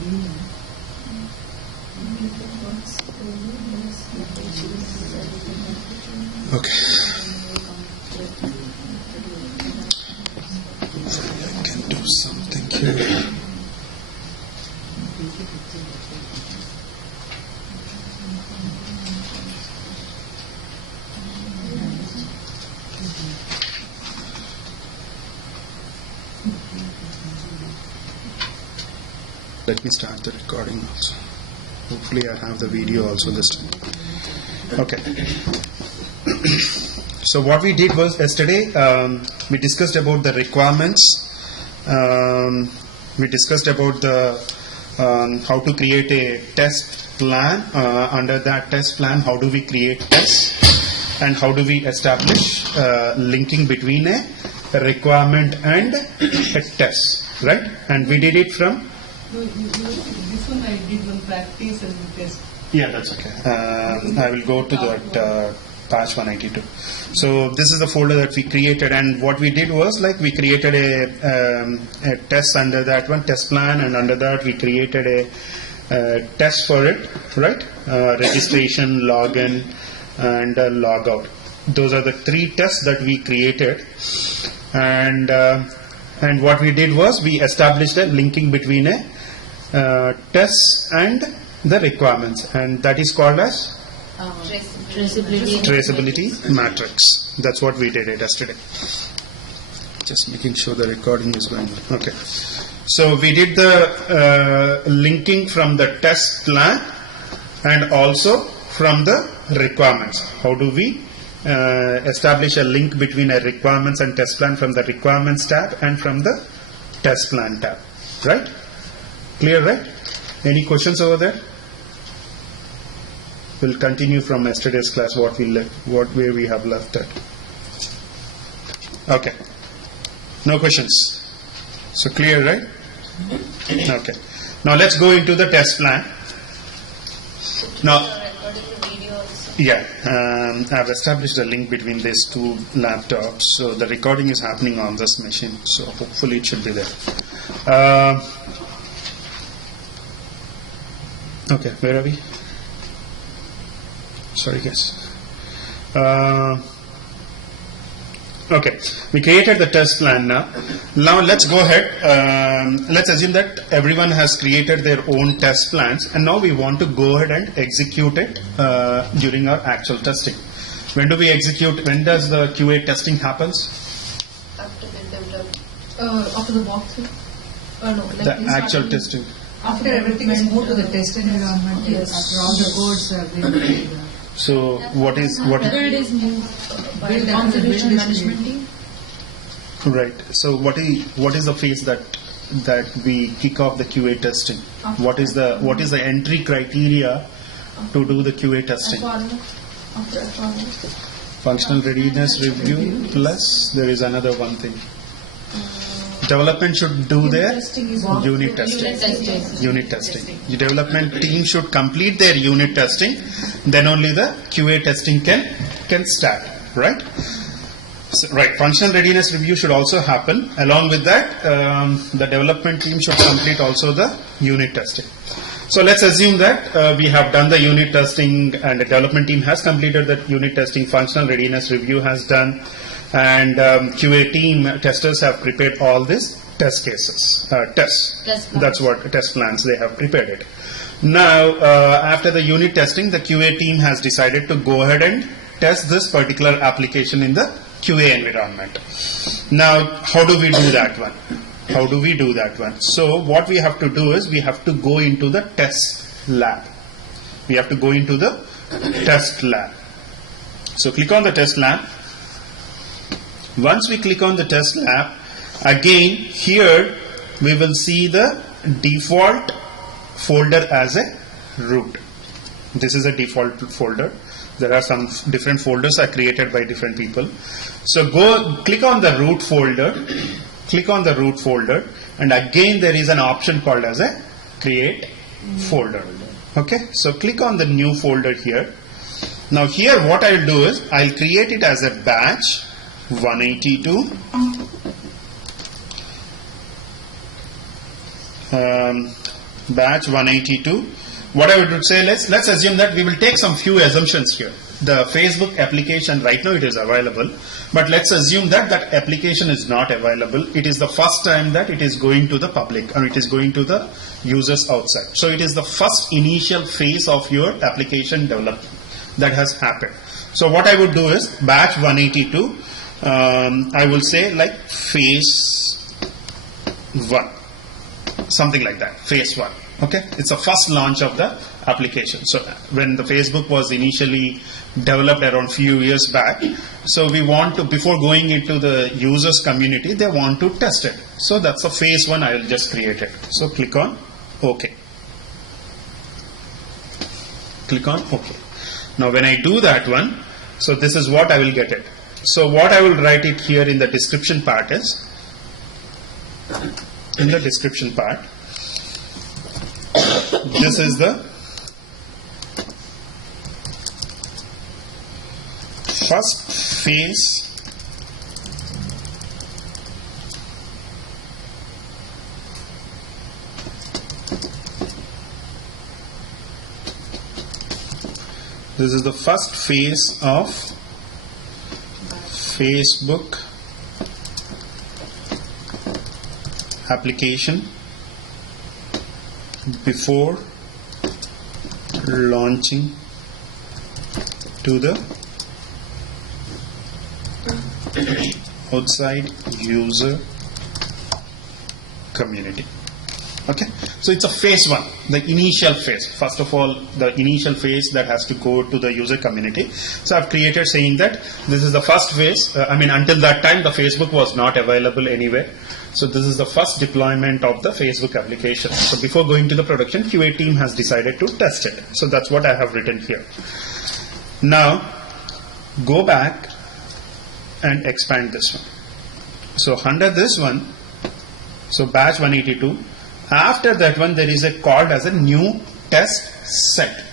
Okay. I can do something here. Let me start the recording also. Hopefully I have the video also this time. Okay. So what we did was yesterday we discussed about the requirements. We discussed about the how to create a test plan. Under that test plan, how do we create tests and how do we establish linking between a requirement and a test, right? And we did it from. This one I did one practice and test. Yeah, that's okay. I will go to that patch 192. So this is the folder that we created, and what we did was like we created a test under that one, test plan, and under that we created a test for it, right? Registration, login, and logout. Those are the 3 tests that we created, and what we did was we established a linking between a tests and the requirements, and that is called as traceability matrix. That's what we did it yesterday. Just making sure the recording is going on. Okay. So we did the linking from the test plan and also from the requirements. How do we establish a link between a requirements and test plan from the requirements tab and from the test plan tab, right? Clear, right? Any questions over there? We'll continue from yesterday's class where we have left at. Okay. No questions. So clear, right? Okay. Now let's go into the test plan. Now, yeah, I've established a link between these 2 laptops, so the recording is happening on this machine, so hopefully it should be there. Okay, where are we? Sorry guys. Okay, we created the test plan now. Now let's go ahead. Let's assume that everyone has created their own test plans, and now we want to go ahead and execute it during our actual testing. When do we execute? When does the QA testing happens? After the development. After the walkthrough. No, like the actual testing. After everything is moved to the test environment, yes. After all the codes have been. So what is build is moved by the configuration management team. Right. So what is the phase that we kick off the QA testing? What is the entry criteria to do the QA testing? Functional readiness review plus there is another one thing. Development should do their unit testing. Unit testing. The development team should complete their unit testing. Then only the QA testing can start. Right. So, right. Functional readiness review should also happen. Along with that, the development team should complete also the unit testing. So let's assume that we have done the unit testing and the development team has completed that unit testing. Functional readiness review has done. And QA team testers have prepared all these test cases, tests. That's what test plans they have prepared it. Now, after the unit testing, the QA team has decided to go ahead and test this particular application in the QA environment. Now, how do we do that one? How do we do that one? So, what we have to do is we have to go into the test lab. We have to go into the test lab. So, click on the test lab. Once we click on the test lab, again here we will see the default folder as a root. This is a default folder. There are some different folders are created by different people. So click on the root folder, click on the root folder, and again there is an option called as a create folder. Okay, so click on the new folder here. Now here what I will do is I'll create it as a batch 182 1 batch 182. What I would say, let's assume that we will take some few assumptions here. The Facebook application right now it is available, but let's assume that that application is not available. It is the first time that it is going to the public, or it is going to the users outside. So it is the first initial phase of your application development that has happened. So what I would do is batch 182. I will say like phase 1, something like that, phase 1. Okay, it's the first launch of the application. So when the Facebook was initially developed around few years back, so we want to, before going into the users community, they want to test it. So that's the phase 1 I will just create it. So click on OK. Click on OK. Now when I do that one, so this is what I will get it. So what I will write it here in the description part is, in the description part, this is the first phase of Facebook application before launching to the outside user community. Okay, so it's a phase 1, the initial phase. First of all, the initial phase that has to go to the user community. So I've created saying that this is the first phase. Until that time the Facebook was not available anywhere. So this is the first deployment of the Facebook application. So before going to the production, QA team has decided to test it. So that's what I have written here. Now go back and expand this one. So under this one, so batch 182, after that one there is a called as a new test set.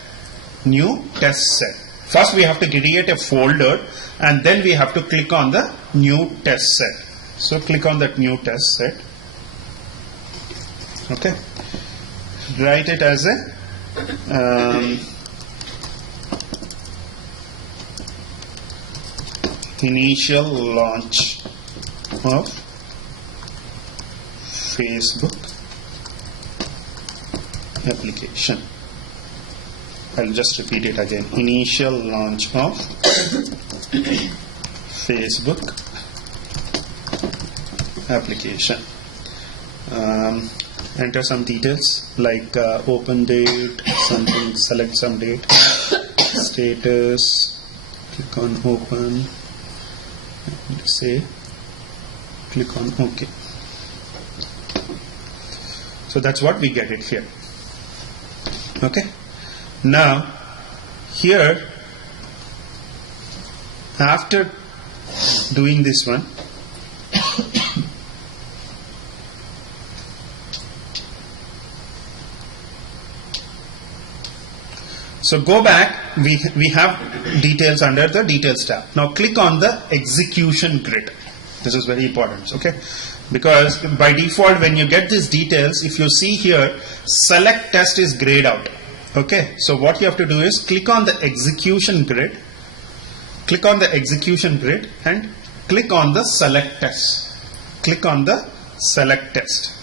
New test set. First we have to create a folder and then we have to click on the new test set. So click on that new test set. Okay. Write it as a initial launch of Facebook application. I'll just repeat it again. Initial launch of Facebook application. Enter some details like open date, something, select some date, status, click on open, and say, click on OK. So that's what we get it here. Okay. Now here, after doing this one, so go back, we have details under the details tab. Now click on the execution grid. This is very important, okay? Because by default when you get these details, if you see here, select test is grayed out. Okay, so what you have to do is click on the execution grid, click on the execution grid and click on the select test. Click on the select test.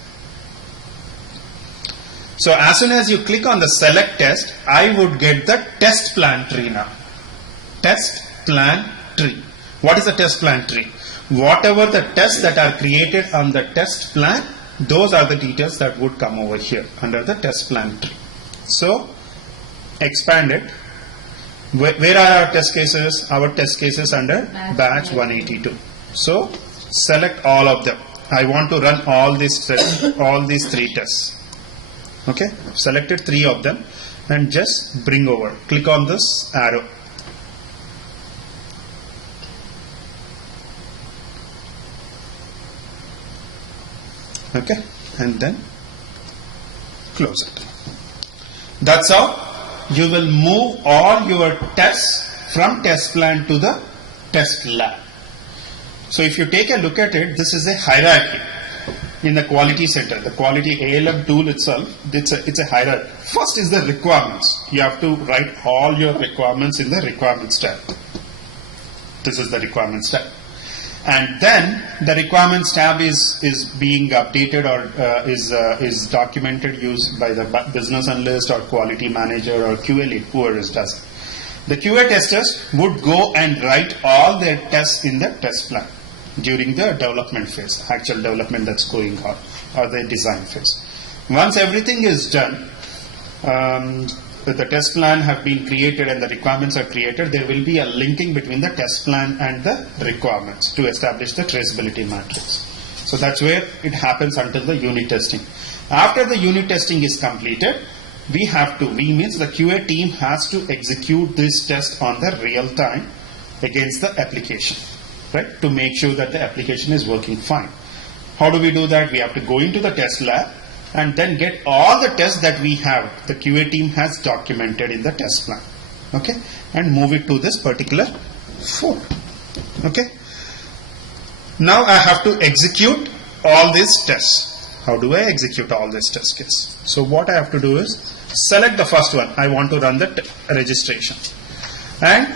So as soon as you click on the select test, I would get the test plan tree now. Test plan tree. What is the test plan tree? Whatever the tests that are created on the test plan, those are the details that would come over here under the test plan tree. So expand it. Where are our test cases? Our test cases under batch 182. So select all of them. I want to run all these three tests. Okay, selected 3 of them and just bring over. Click on this arrow. Okay, and then close it. That's how you will move all your tests from TestPlan to the TestLab. So if you take a look at it, this is a hierarchy. in the quality center, the quality ALM tool itself, it's a hierarchy. First is the requirements. You have to write all your requirements in the requirements tab. This is the requirements tab. And then the requirements tab is being updated or is documented, used by the business analyst or quality manager or QA lead, whoever does it. The QA testers would go and write all their tests in the test plan during the development phase, actual development that's going on, or the design phase. Once everything is done, the test plan have been created and the requirements are created, there will be a linking between the test plan and the requirements to establish the traceability matrix. So that's where it happens until the unit testing. After the unit testing is completed, we means the QA team has to execute this test on the real time against the application, right? To make sure that the application is working fine. How do we do that? We have to go into the test lab and then get all the tests that we have, the QA team has documented in the test plan, okay? And move it to this particular folder, okay? Now I have to execute all these tests. How do I execute all these test cases? So what I have to do is select the first one. I want to run the registration and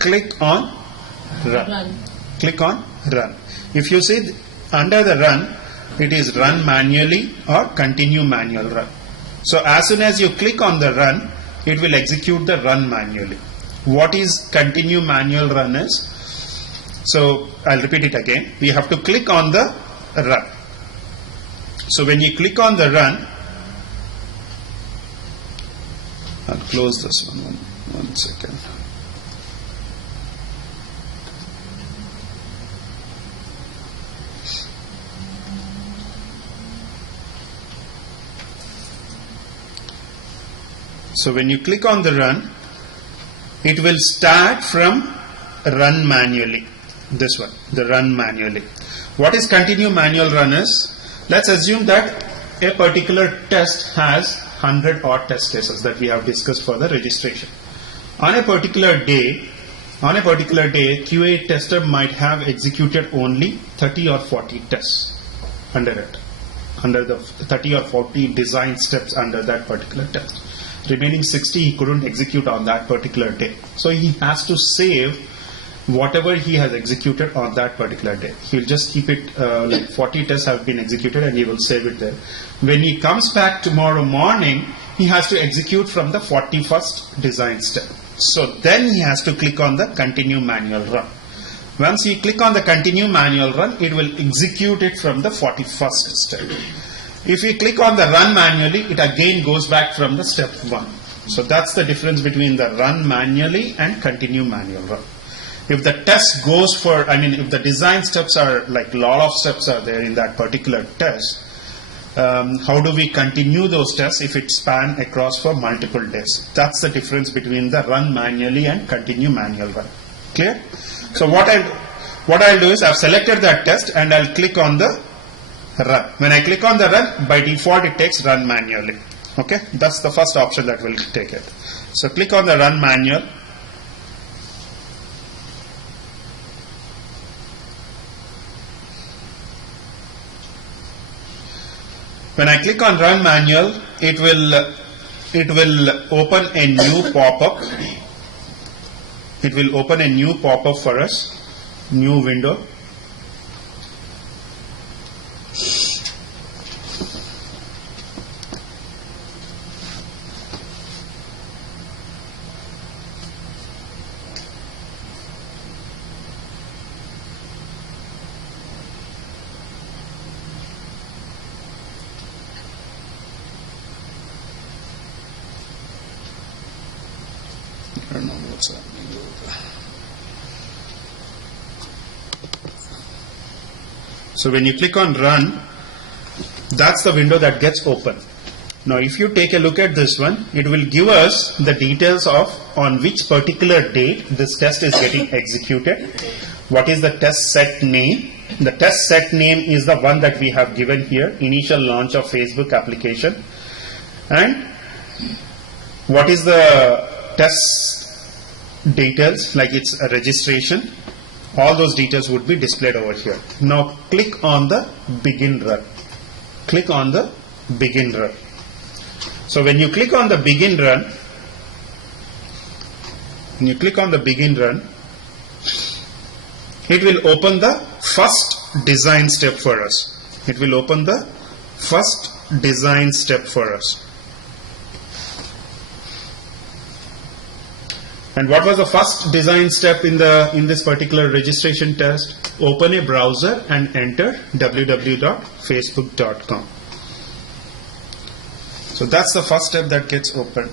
click on run. Click on run. If you see under the run, it is run manually or continue manual run. So as soon as you click on the run, it will execute the run manually. What is continue manual run is? So I'll repeat it again. We have to click on the run. So when you click on the run, I'll close this one second. So when you click on the run, it will start from run manually. This one, the run manually. What is continue manual run is? Let's assume that a particular test has 100 odd test cases that we have discussed for the registration. On a particular day, QA tester might have executed only 30 or 40 tests under it, under the 30 or 40 design steps under that particular test. Remaining 60 he couldn't execute on that particular day. So he has to save whatever he has executed on that particular day. He will just keep it like 40 tests have been executed and he will save it there. When he comes back tomorrow morning, he has to execute from the 41st design step. So then he has to click on the continue manual run. Once you click on the continue manual run, it will execute it from the 41st step. If you click on the run manually, it again goes back from the step 1. So that's the difference between the run manually and continue manual run. If the test goes for, if the design steps are like lot of steps are there in that particular test, how do we continue those tests if it span across for multiple days? That's the difference between the run manually and continue manual run. Clear? So what I'll do is I've selected that test and I'll click on the run. When I click on the run, by default it takes run manually. Okay, that's the first option that will take it. So click on the run manual. When I click on run manual, it will open a new pop-up. It will open a new pop-up for us, new window. I don't know what's happening over there. So when you click on run, that's the window that gets open. Now if you take a look at this one, it will give us the details of on which particular date this test is getting executed. What is the test set name? The test set name is the one that we have given here, initial launch of Facebook application. And what is the test details, like its a registration? All those details would be displayed over here. Now click on the begin run. click on the begin run. So when you click on the begin run, it will open the first design step for us. And what was the first design step in this particular registration test? Open a browser and enter www.facebook.com. So that's the first step that gets opened.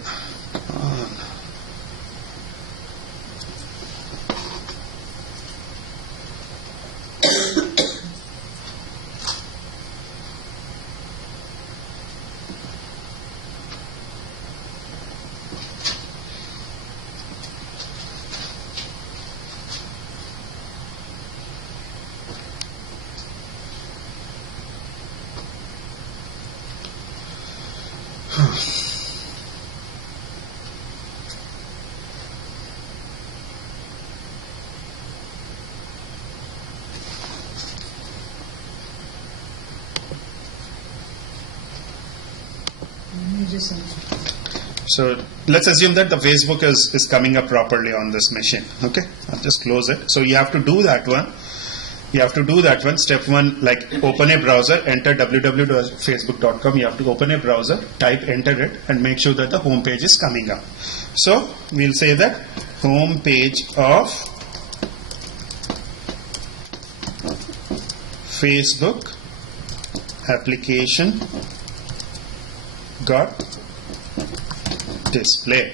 So let's assume that the Facebook is coming up properly on this machine. Okay, I'll just close it. So you have to do that one. Step one, like open a browser, enter www.facebook.com. You have to open a browser, type, enter it, and make sure that the home page is coming up. So we'll say that home page of Facebook application got displayed.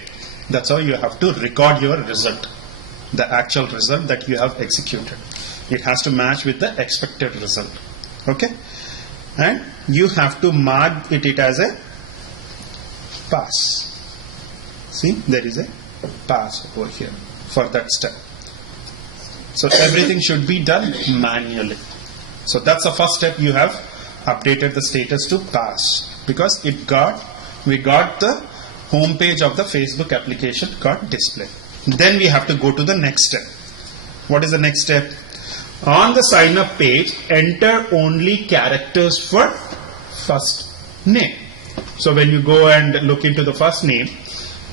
That's how you have to record your result, the actual result that you have executed. It has to match with the expected result. Okay, and you have to mark it as a pass. See, there is a pass over here for that step. So everything should be done manually. So that's the first step. You have updated the status to pass because we got the home page of the Facebook application got displayed. Then we have to go to the next step. What is the next step? On the sign up page, enter only characters for first name. So when you go and look into the first name,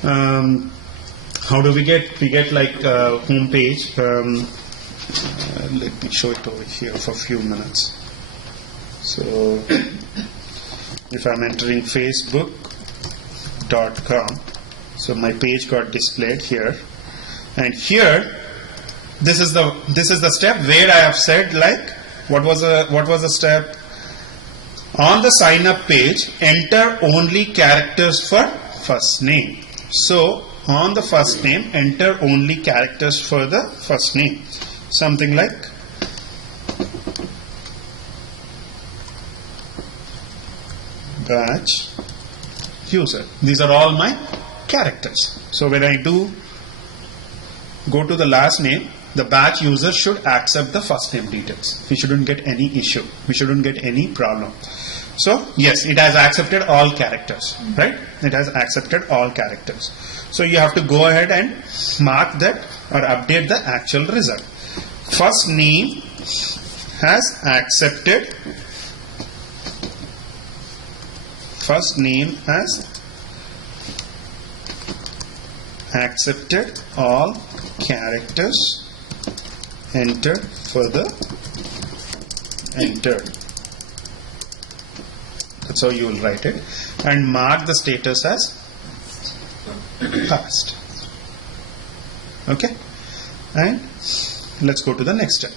how do we get? We get like home page. Let me show it over here for a few minutes. So if I'm entering Facebook.com, so my page got displayed here, and here this is the step where I have said, like, what was the step? On the sign up page, enter only characters for first name. So on the first name, enter only characters for the first name. Something like batch user. These are all my characters. So when I go to the last name, the batch user should accept the first name details. We shouldn't get any issue. We shouldn't get any problem. So yes, it has accepted all characters, right? It has accepted all characters. So you have to go ahead and mark that or update the actual result. First name has accepted. First name has accepted all characters. Enter further. Enter. That's how you will write it, and mark the status as passed. Okay, and let's go to the next step.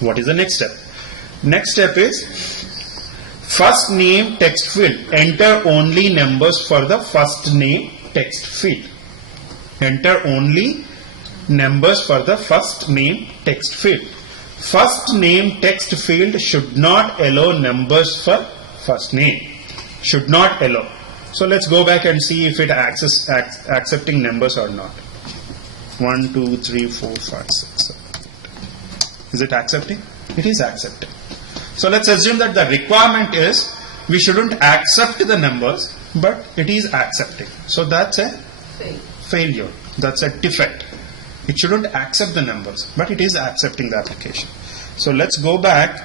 What is the next step? Next step is first name text field. Enter only numbers for the first name text field. Enter only numbers for the first name text field. First name text field should not allow numbers for first name. Should not allow. So let's go back and see if it accepting numbers or not. 1, 2, 3, 4, 5, 6, 7, 8. Is it accepting? It is accepting. So let's assume that the requirement is we shouldn't accept the numbers, but it is accepting. So that's a failure. That's a defect. It shouldn't accept the numbers, but it is accepting the application. So let's go back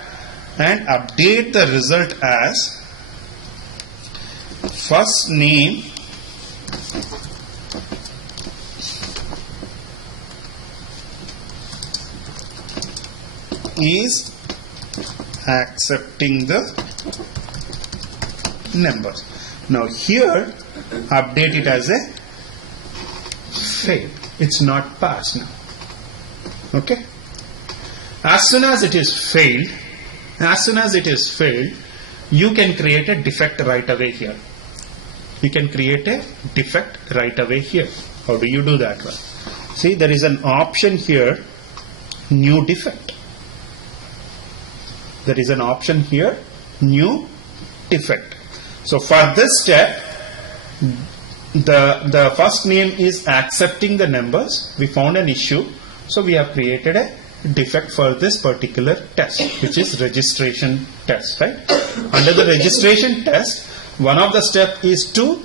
and update the result as first name is accepting the numbers. Now here update it as a failed. It's not passed now. Okay. As soon as it is failed, you can create a defect right away here. You can create a defect right away here. How do you do that one? See, there is an option here, new defect. There is an option here, new defect. So for this step, the first name is accepting the numbers. We found an issue, so we have created a defect for this particular test, which is registration test, right? Under the registration test, one of the steps is to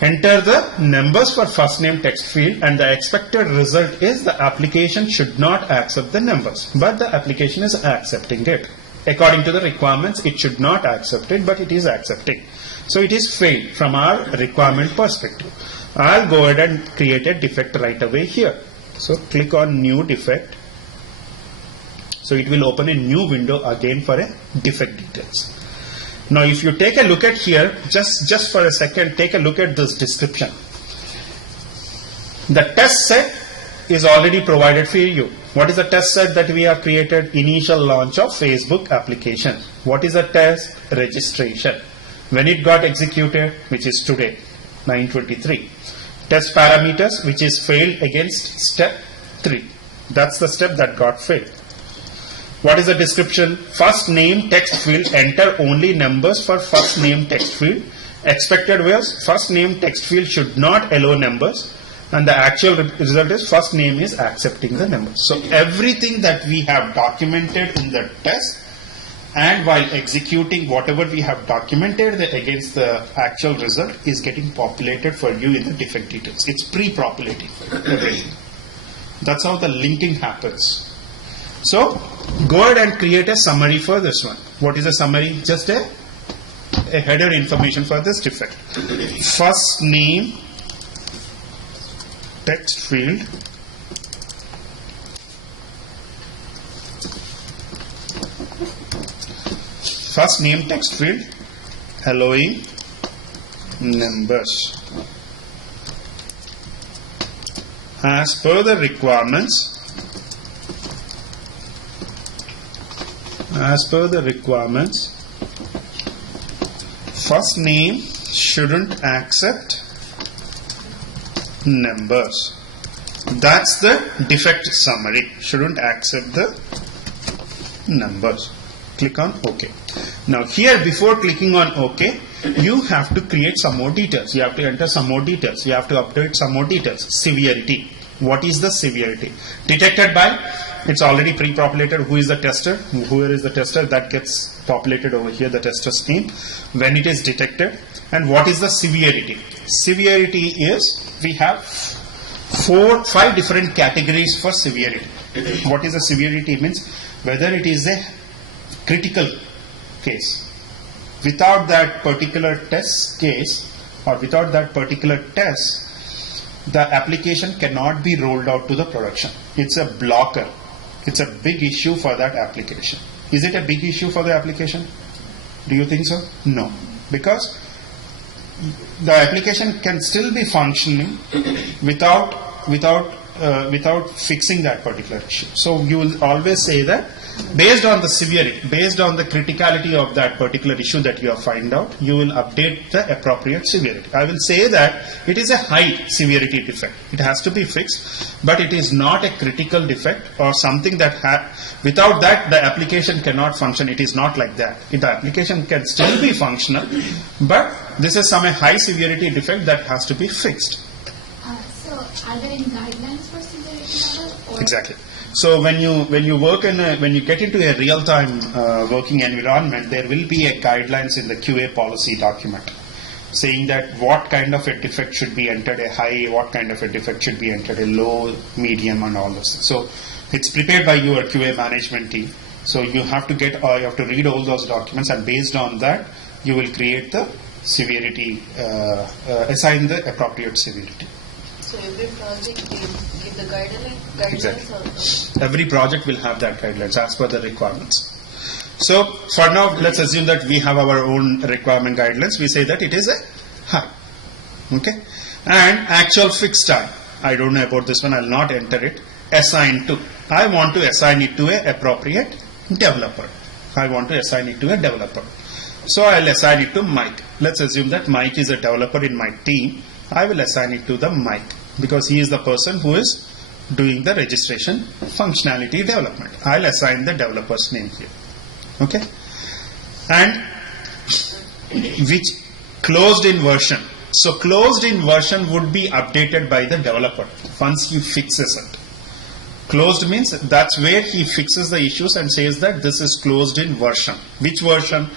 enter the numbers for first name text field, and the expected result is the application should not accept the numbers, but the application is accepting it. According to the requirements, it should not accept it, but it is accepting. So it is failed from our requirement perspective. I'll go ahead and create a defect right away here. So click on new defect. So it will open a new window again for a defect details. Now if you take a look at here, just for a second, take a look at this description. The test set is already provided for you. What is the test set that we have created? Initial launch of Facebook application. What is the test? Registration. When it got executed, which is today, 9/23. Test parameters, which is failed against step 3. That's the step that got failed. What is the description? First name text field, enter only numbers for first name text field. Expected was first name text field should not allow numbers, and the actual result is first name is accepting the numbers. So everything that we have documented in the test, and while executing whatever we have documented against the actual result is getting populated for you in the defect details. It's pre-populating everything. That's how the linking happens. So go ahead and create a summary for this one. What is a summary? Just a header information for this defect. First name text field first name text field allowing numbers as per the requirements. As per the requirements, first name shouldn't accept numbers. That's the defect summary. Shouldn't accept the numbers. Click on OK. Now here, before clicking on OK, you have to create some more details. You have to enter some more details. You have to update some more details. Severity. What is the severity? Detected by, it's already pre-populated. Who is the tester? Whoever is the tester, that gets populated over here, the tester's name. When it is detected. And what is the severity? Severity is, we have 5 different categories for severity. What is the severity? Means whether it is a critical case. Without that particular test case, or without that particular test, the application cannot be rolled out to the production. It's a blocker. It's a big issue for that application. Is it a big issue for the application? Do you think so? No. Because the application can still be functioning without fixing that particular issue. So you will always say that based on the severity, based on the criticality of that particular issue that you have found out, you will update the appropriate severity. I will say that it is a high severity defect. It has to be fixed, but it is not a critical defect or something that without that the application cannot function. It is not like that. The application can still be functional, but this is some high severity defect that has to be fixed. So are there any guidelines for severity level? Or Exactly. So when you work when you get into a real-time working environment, there will be a guidelines in the QA policy document saying that what kind of a defect should be entered a high, what kind of a defect should be entered a low, medium, and all those things. So it's prepared by your QA management team. So you have to read all those documents, and based on that, you will create the severity, assign the appropriate severity. So every project give the guidelines. Exactly. Every project will have that guidelines as per the requirements. So for now, let's assume that we have our own requirement guidelines. We say that it is a high. Okay. And actual fixed time. I don't know about this one. I'll not enter it. Assign to. I want to assign it to a appropriate developer. I want to assign it to a developer. So I'll assign it to Mike. Let's assume that Mike is a developer in my team. I will assign it to the Mike because he is the person who is doing the registration functionality development. I'll assign the developer's name here. Okay. And which closed in version. So closed in version would be updated by the developer once he fixes it. Closed means that's where he fixes the issues and says that this is closed in version. Which version?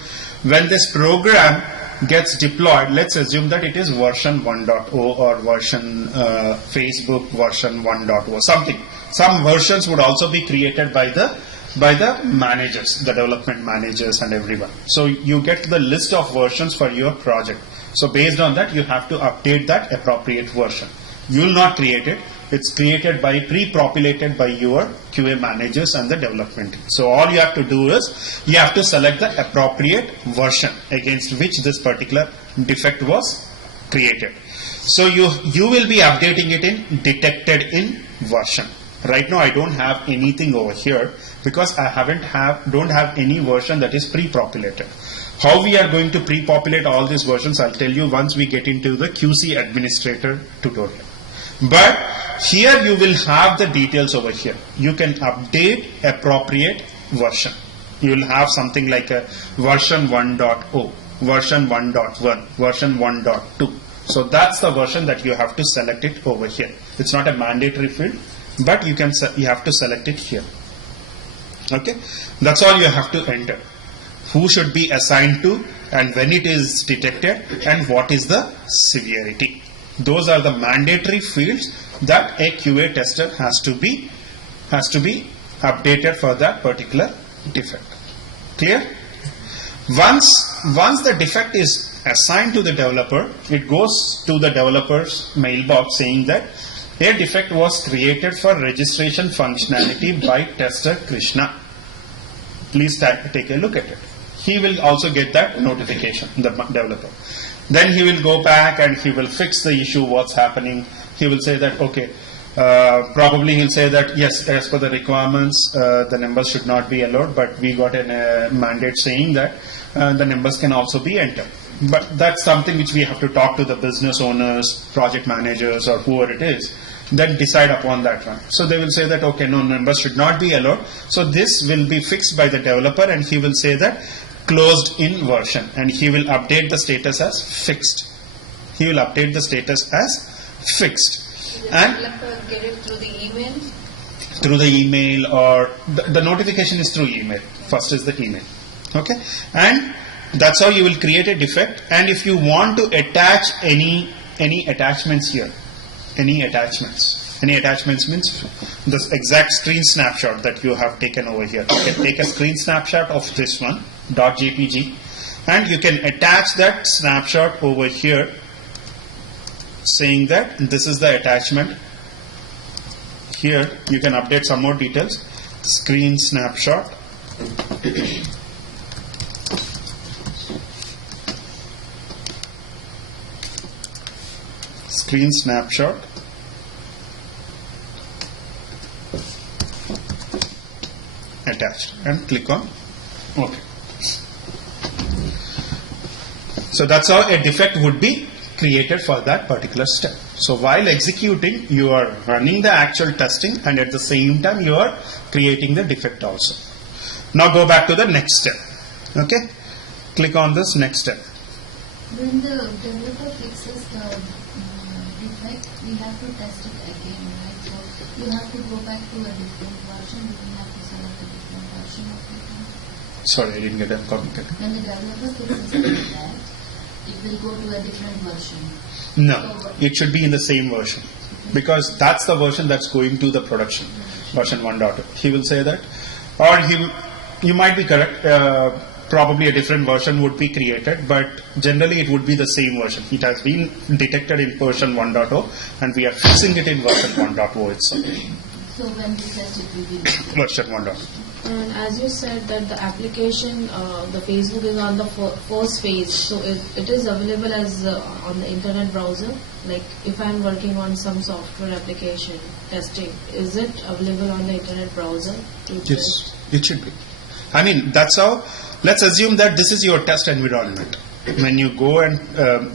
When this program gets deployed, let's assume that it is version 1.0 or version Facebook version 1.0 something. Some versions would also be created by the managers, the development managers and everyone. So you get the list of versions for your project. So based on that, you have to update that appropriate version. You will not create it. It's created by pre-populated by your QA managers and the development team. So all you have to do is you have to select the appropriate version against which this particular defect was created. So you will be updating it in detected in version. Right now I don't have anything over here because I don't have any version that is pre-populated. How we are going to pre-populate all these versions, I'll tell you once we get into the QC administrator tutorial. But here you will have the details over here. You can update appropriate version. You will have something like a version 1.0, version 1.1, version 1.2. So that's the version that you have to select it over here. It's not a mandatory field, but you have to select it here. Okay, that's all you have to enter. Who should be assigned to, and when it is detected, and what is the severity. Those are the mandatory fields that a QA tester has to be updated for that particular defect. Clear? Once the defect is assigned to the developer, it goes to the developer's mailbox saying that a defect was created for registration functionality by tester Krishna. Please take a look at it. He will also get that notification, the developer. Then he will go back and he will fix the issue, what's happening. He will say that, okay, probably he'll say that, yes, as per the requirements, the numbers should not be allowed, but we got a mandate saying that the numbers can also be entered. But that's something which we have to talk to the business owners, project managers, or whoever it is, then decide upon that one. So they will say that, okay, no, numbers should not be allowed. So this will be fixed by the developer, and he will say that closed in version, and he will update the status as fixed. He will update the status as fixed. And Developer get it through the email? Through the email, or the notification is through email. First is the email. Okay, and that's how you will create a defect. And if you want to attach any attachments here, any attachments means the exact screen snapshot that you have taken over here. You can take a screen snapshot of this one, .jpg, and you can attach that snapshot over here saying that this is the attachment. Here you can update some more details. Screen snapshot. Screen snapshot. Attached, and click on OK. So that's how a defect would be created for that particular step. So while executing, you are running the actual testing, and at the same time you are creating the defect also. Now go back to the next step. Okay, click on this next step. When the developer fixes the defect, we have to test it again, right? So you have to go back to a different version. We have to select a different version of it. Sorry, I didn't get that. When the developer fixes the defect, it will go to a different version. No, it should be in the same version, because that's the version that's going to the production, version 1.0. He will say that, or You might be correct. Probably a different version would be created, but generally it would be the same version. It has been detected in version 1.0 and we are fixing it in version 1.0 itself. So when we test it will be Version 1.0. And as you said that the application, the Facebook is on the first phase, so it is available as on the internet browser. Like if I'm working on some software application testing, is it available on the internet browser? Yes, it should be. I mean, that's how. Let's assume that this is your test environment. When you go and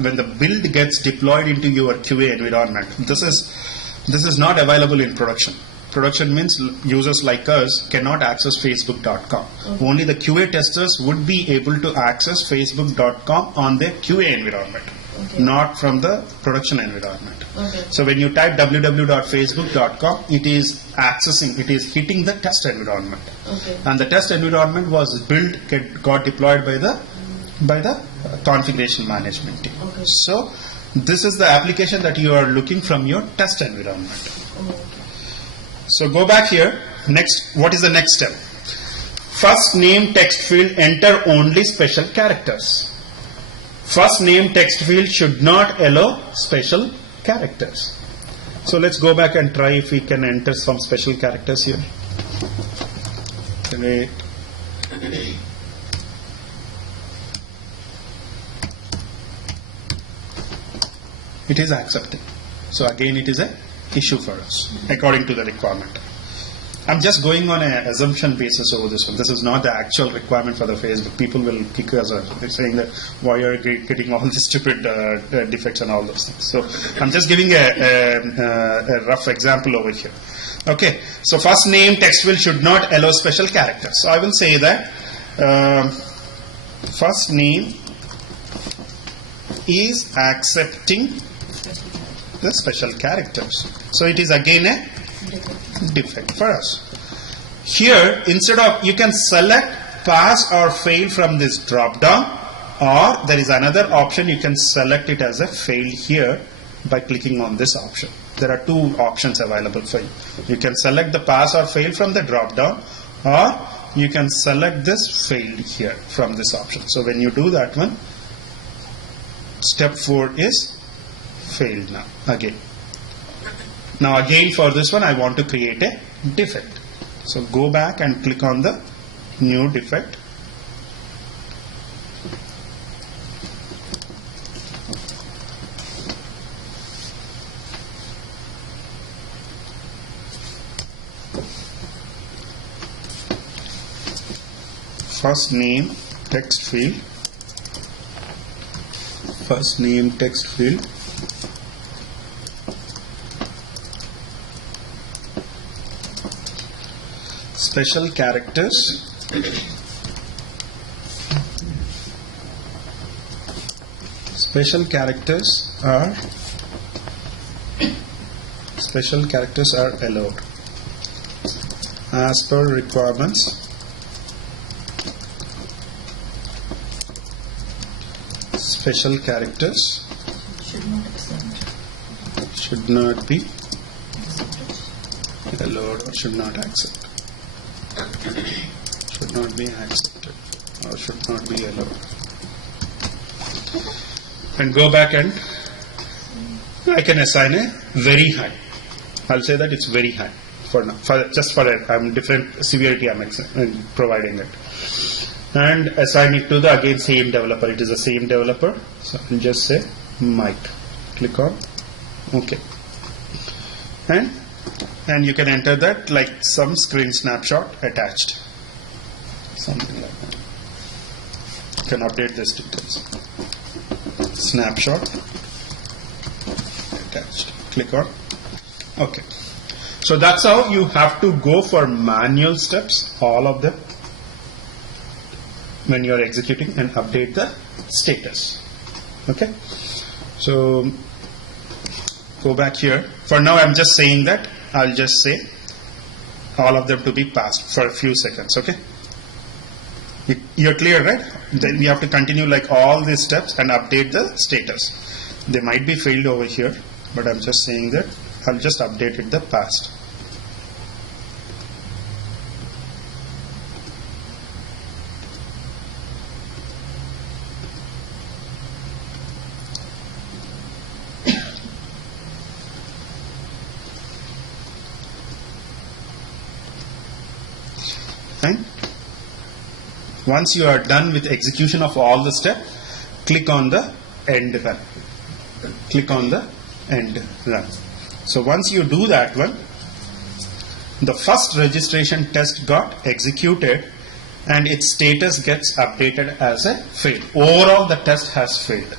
when the build gets deployed into your QA environment, this is not available in production. Production means users like us cannot access Facebook.com. Okay. Only the QA testers would be able to access Facebook.com on their QA environment, Okay. not from the production environment. Okay. So when you type www.facebook.com, it is hitting the test environment. Okay. And the test environment was got deployed by the configuration management team. Okay. So this is the application that you are looking from your test environment. Okay. So go back here. Next, what is the next step? First name text field, enter only special characters. First name text field should not allow special characters. So let's go back and try if we can enter some special characters here. Great. It is accepted. So again, it is a issue for us according to the requirement. I'm just going on an assumption basis over this one. This is not the actual requirement for the Facebook. People will kick us out. They're saying that why are you getting all these stupid defects and all those things. So I'm just giving a rough example over here. Okay. So first name text field should not allow special characters. So I will say that first name is accepting the special characters. So it is again a defect for us. Here, instead of, you can select pass or fail from this drop down, or there is another option, you can select it as a fail here by clicking on this option. There are two options available for you. You can select the pass or fail from the drop down, or you can select this failed here from this option. So when you do that one, step 4 is failed now again. Now again for this one I want to create a defect. So go back and click on the new defect. First name text field. First name text field. Special characters. Special characters are allowed as per requirements. Special characters should not be allowed or should not accept. Should not be accepted or should not be allowed. And go back and I can assign a very high. I'll say that it's very high for now. Just for a different severity I'm providing it. And assign it to the again same developer. It is the same developer. So I'll just say Mike. Click on OK. And you can enter that like some screen snapshot attached. Something like that. You can update this details. Snapshot attached. Click on OK. So that's how you have to go for manual steps, all of them, when you are executing and update the status. Okay. So go back here. For now I'm just saying that I'll just say all of them to be passed for a few seconds. Okay. You're clear, right? Then we have to continue like all these steps and update the status. They might be failed over here, but I'm just saying that I'll just update it the past. Once you are done with execution of all the steps, click on the end run. Click on the end run. So once you do that one, the first registration test got executed and its status gets updated as a failed. Overall the test has failed.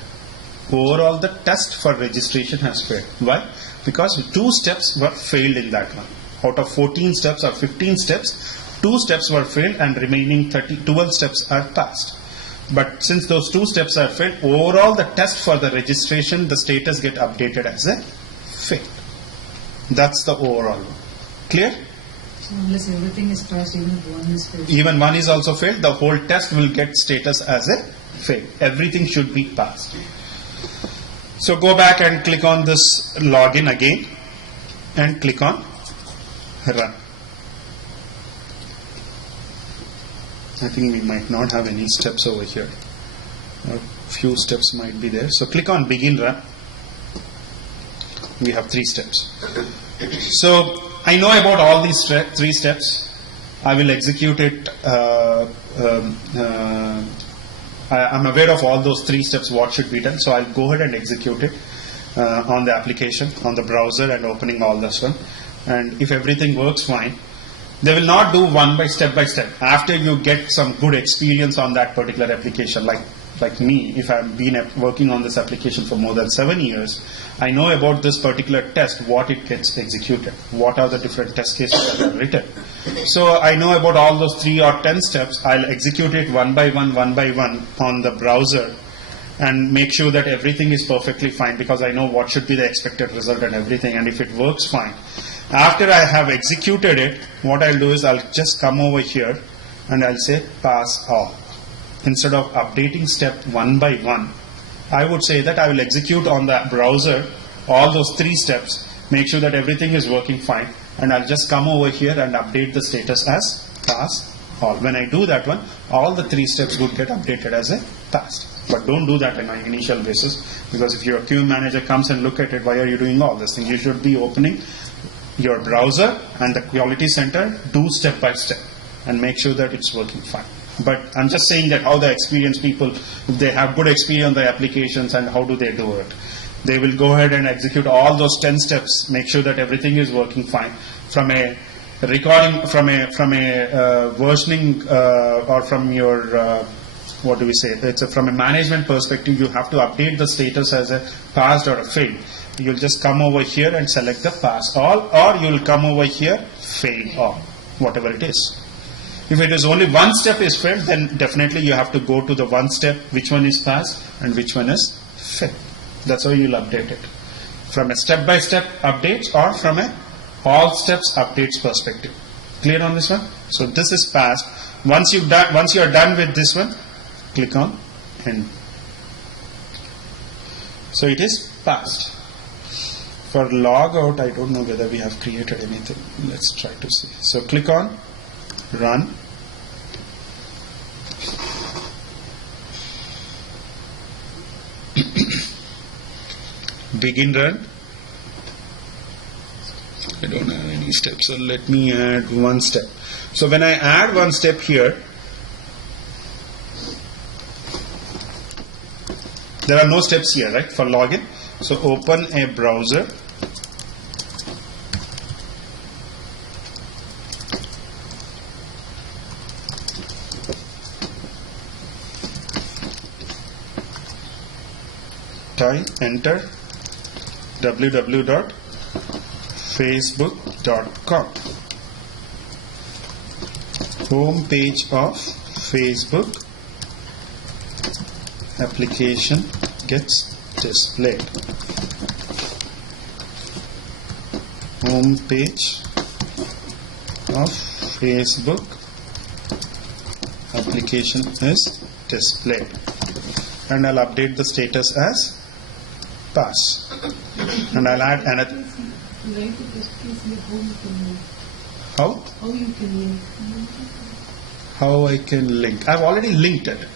Overall the test for registration has failed. Why? Because 2 steps were failed in that one. Out of 14 steps or 15 steps, 2 steps were failed and remaining 12 steps are passed. But since those 2 steps are failed, overall the test for the registration, the status get updated as a failed. That's the overall one. Clear? So unless everything is passed, even if one is failed. Even one is also failed, the whole test will get status as a failed. Everything should be passed. So go back and click on this login again and click on run. I think we might not have any steps over here. A few steps might be there. So click on begin run. We have 3 steps. So I know about all these 3 steps. I will execute it. I'm aware of all those 3 steps, what should be done. So I'll go ahead and execute it on the application, on the browser, and opening all this one. And if everything works fine, they will not do one by step. After you get some good experience on that particular application, like me, if I've been working on this application for more than 7 years, I know about this particular test, what it gets executed, what are the different test cases that are written. So I know about all those 3 or 10 steps. I'll execute it one by one on the browser and make sure that everything is perfectly fine, because I know what should be the expected result and everything, and if it works fine. After I have executed it, what I'll do is I'll just come over here and I'll say pass all. Instead of updating step one by one, I would say that I will execute on the browser all those 3 steps, make sure that everything is working fine, and I'll just come over here and update the status as pass all. When I do that one, all the 3 steps would get updated as a passed. But don't do that in an initial basis, because if your QM manager comes and look at it, why are you doing all this thing? You should be opening your browser and the quality center, do step by step and make sure that it's working fine. But I'm just saying that how the experienced people, if they have good experience on the applications, and how do they do it? They will go ahead and execute all those 10 steps, make sure that everything is working fine. From a recording, from a versioning, or from your what do we say? It's from a management perspective, you have to update the status as a passed or a failed. You'll just come over here and select the pass all, or you'll come over here fail all, whatever it is. If it is only one step is failed, then definitely you have to go to the one step, which one is passed and which one is failed. That's how you'll update it. From a step-by-step updates or from a all steps updates perspective. Clear on this one? So this is passed. Once you are done with this one, click on end. So it is passed. For logout, I don't know whether we have created anything. Let's try to see. So click on run. Begin run. I don't have any steps, so let me add one step. So when I add one step here, there are no steps here, right, for login. So open a browser. Enter www.facebook.com. Home page of Facebook application gets displayed. Home page of Facebook application is displayed, and I'll update the status as pass, and I'll add another. How? How I can link? I've already linked it.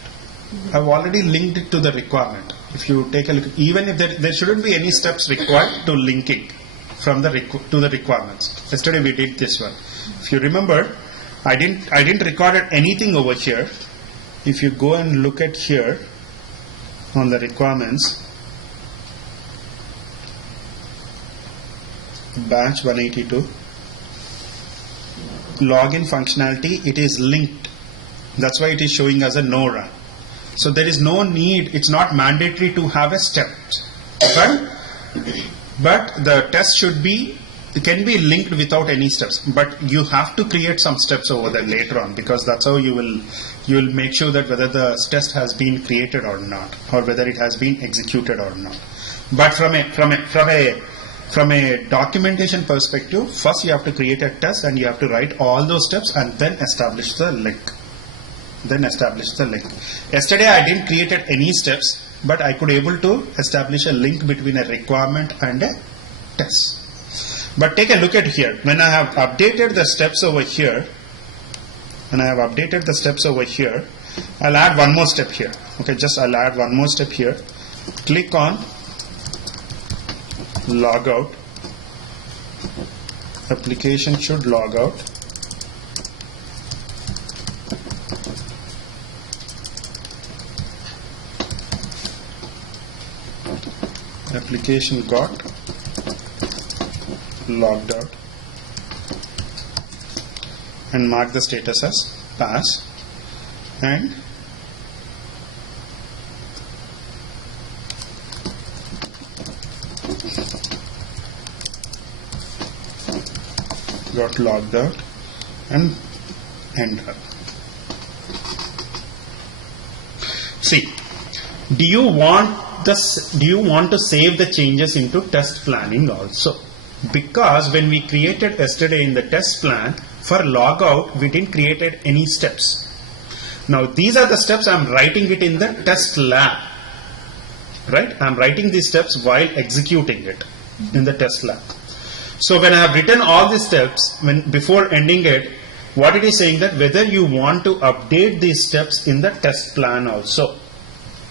I've already linked it to the requirement. If you take a look, even if there shouldn't be any steps required to linking from the to the requirements. Yesterday we did this one. If you remember, I didn't record anything over here. if you go and look at here on the requirements, batch 182, login functionality, it is linked. That's why it is showing as a no run. So there is no need, it's not mandatory to have a step. But the test should be, it can be linked without any steps. But you have to create some steps over there later on, because that's how you will make sure that whether the test has been created or not, or whether it has been executed or not. But from a documentation perspective, first you have to create a test and you have to write all those steps and then establish the link. Yesterday I didn't create any steps, but I could able to establish a link between a requirement and a test. But take a look at here. When I have updated the steps over here, I'll add one more step here. Okay, I'll add one more step here. Click on log out. Application should log out. Application got logged out, and mark the status as pass, and got logged out, and enter. See, do you want to save the changes into test planning also? Because when we created yesterday in the test plan, for logout, we didn't create any steps. Now these are the steps I'm writing it in the TestLab. Right? I'm writing these steps while executing it in the TestLab. So when I have written all these steps, before ending it, what it is saying that whether you want to update these steps in the test plan also.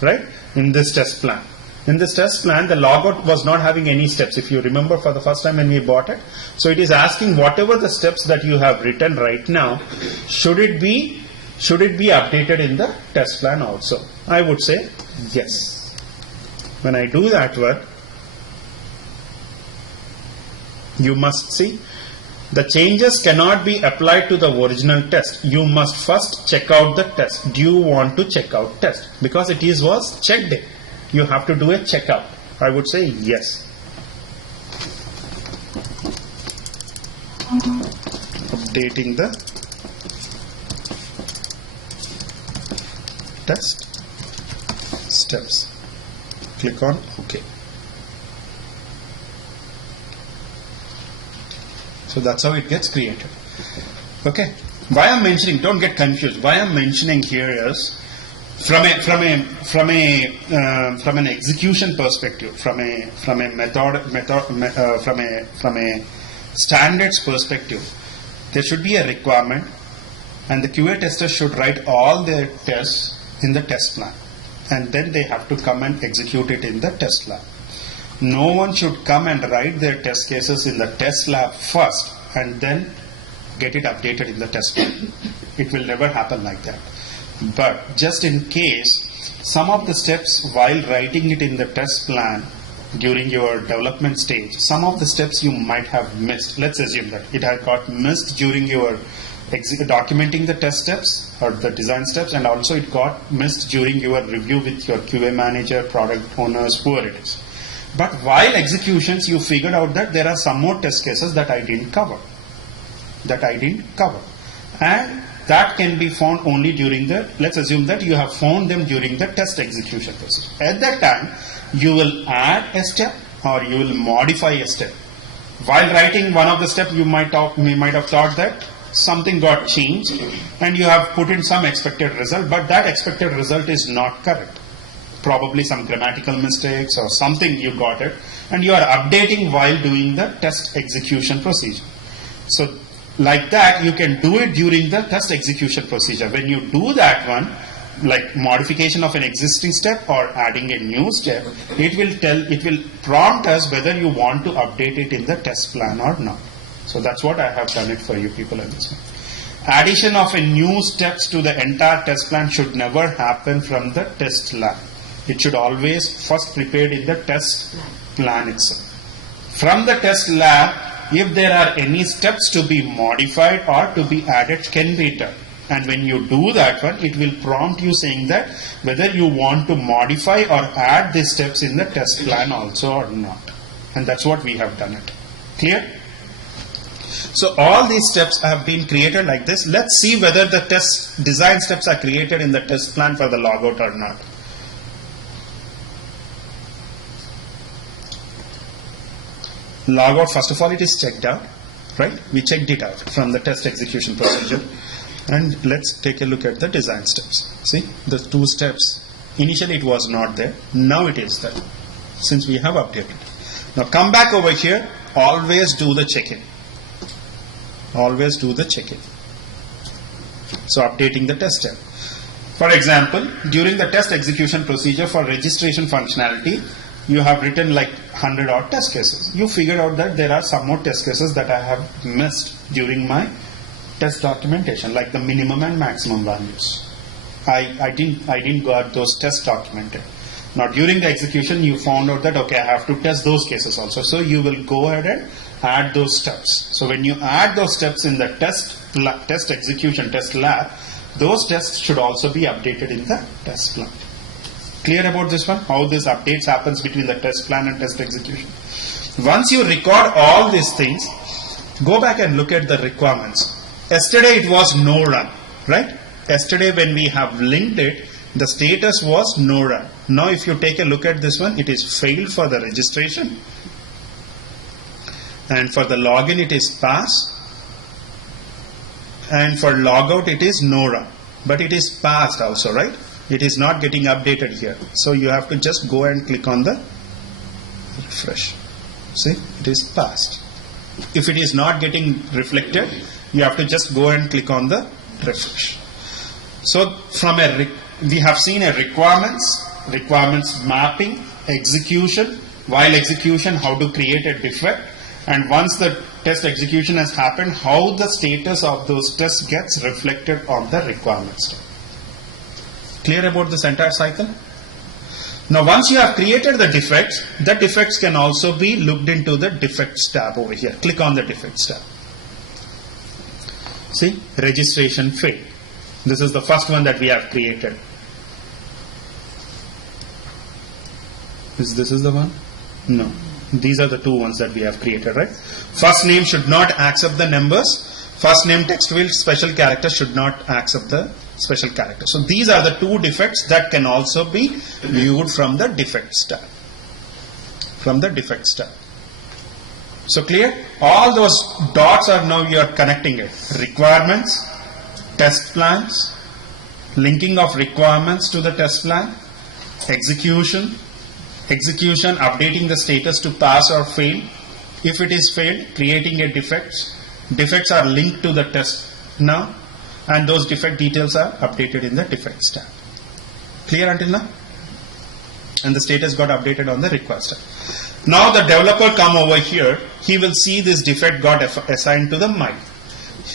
Right? In this test plan. In this test plan, the logout was not having any steps, if you remember for the first time when we bought it. So it is asking whatever the steps that you have written right now, should it be updated in the test plan also? I would say yes. When I do that work, you must see the changes cannot be applied to the original test. You must first check out the test. Do you want to check out test? Because it was checked in. You have to do a checkout. I would say yes. Updating the test steps. Click on OK. So that's how it gets created. Okay. Why I'm mentioning, don't get confused. Why I'm mentioning here is from an execution perspective, from a standards perspective, there should be a requirement, and the QA testers should write all their tests in the test plan, and then they have to come and execute it in the test lab. No one should come and write their test cases in the test lab first and then get it updated in the test plan. It will never happen like that. But just in case, some of the steps while writing it in the test plan during your development stage, some of the steps you might have missed. Let's assume that it had got missed during your documenting the test steps or the design steps, and also it got missed during your review with your QA manager, product owners, whoever it is. But while executions, you figured out that there are some more test cases that I didn't cover. And that can be found only during let's assume that you have found them during the test execution process. At that time, you will add a step or you will modify a step. While writing one of the steps, you might have thought that something got changed and you have put in some expected result, but that expected result is not correct. Probably some grammatical mistakes or something you got it, and you are updating while doing the test execution procedure. So like that, you can do it during the test execution procedure. When you do that one, like modification of an existing step or adding a new step, it will prompt us whether you want to update it in the test plan or not. So that's what I have done it for you people in this one. Addition of a new steps to the entire test plan should never happen from the test lab. It should always first prepared in the test plan itself. From the test lab, if there are any steps to be modified or to be added, can be done. And when you do that one, it will prompt you saying that whether you want to modify or add these steps in the test plan also or not. And that's what we have done it. Clear? So all these steps have been created like this. Let's see whether the test design steps are created in the test plan for the logout or not. Logout, first of all, it is checked out, right? We checked it out from the test execution procedure. And let's take a look at the design steps. See, the two steps. Initially it was not there. Now it is there, since we have updated. Now come back over here. Always do the check-in. Always do the check-in. So updating the test step. For example, during the test execution procedure for registration functionality, you have written like 100 odd test cases. You figured out that there are some more test cases that I have missed during my test documentation, like the minimum and maximum values. I didn't got those tests documented. Now during the execution, you found out that okay, I have to test those cases also. So you will go ahead and add those steps. So when you add those steps in the test execution test lab, those tests should also be updated in the test plan. Clear about this one? How this updates happens between the test plan and test execution. Once you record all these things, go back and look at the requirements. Yesterday it was no run, right? Yesterday when we have linked it, the status was no run. Now if you take a look at this one, it is failed for the registration. And for the login it is pass. And for logout it is no run. But it is passed also, right? It is not getting updated here. So you have to just go and click on the refresh. See, it is passed. If it is not getting reflected, you have to just go and click on the refresh. So from we have seen a requirements mapping, execution, while execution, how to create a defect, and once the test execution has happened, how the status of those tests gets reflected on the requirements. Clear about this entire cycle? Now once you have created the defects can also be looked into the defects tab over here. Click on the defects tab. See, registration failed. This is the first one that we have created. This is the one? No. These are the two ones that we have created, right? First name should not accept the numbers. First name text field special character should not accept the special character. So these are the two defects that can also be viewed from the defects tab. From the defects tab. So clear? All those dots are now you are connecting it. Requirements, test plans, linking of requirements to the test plan, execution, updating the status to pass or fail. If it is failed, creating a defects. Defects are linked to the test now, and those defect details are updated in the defects tab. Clear until now? And the status got updated on the request tab. Now the developer come over here, he will see this defect got assigned to the mic,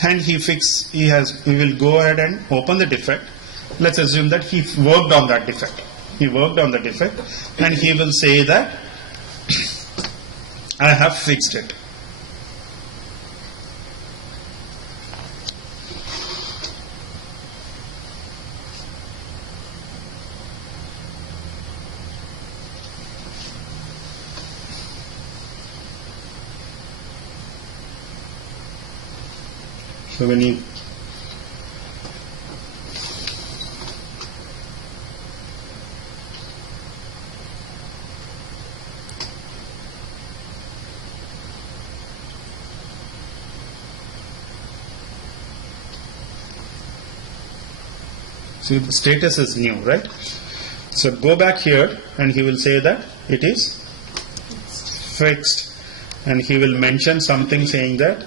and he will go ahead and open the defect. Let's assume that he worked on that defect. He worked on the defect, and he will say that I have fixed it. So when you see, the status is new, right? So go back here and he will say that it is fixed, and he will mention something saying that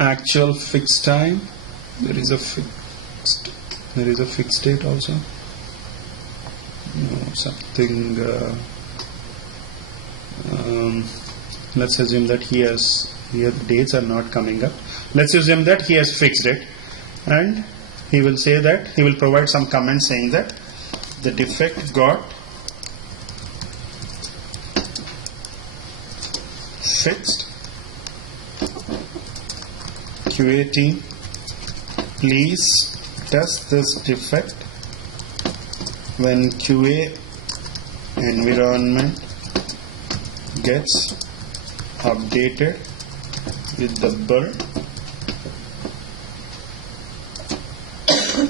actual fixed time. There is a fixed date also. No, something. Let's assume that he has Here the dates are not coming up. Let's assume that he has fixed it, and he will say that he will provide some comment saying that the defect got fixed. QA team, please test this defect when QA environment gets updated with the build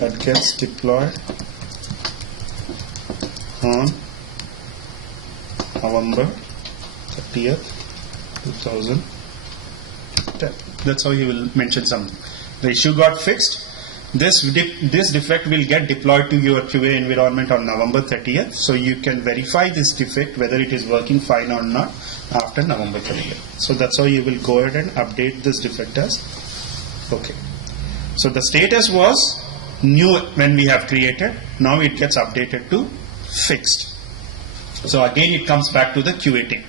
that gets deployed on November 30th, 2010. That's how he will mention something. The issue got fixed. This defect will get deployed to your QA environment on November 30th, so you can verify this defect whether it is working fine or not after November 30th. So that's how you will go ahead and update this defect as okay. So the status was new when we have created. Now it gets updated to fixed. So again it comes back to the QA team.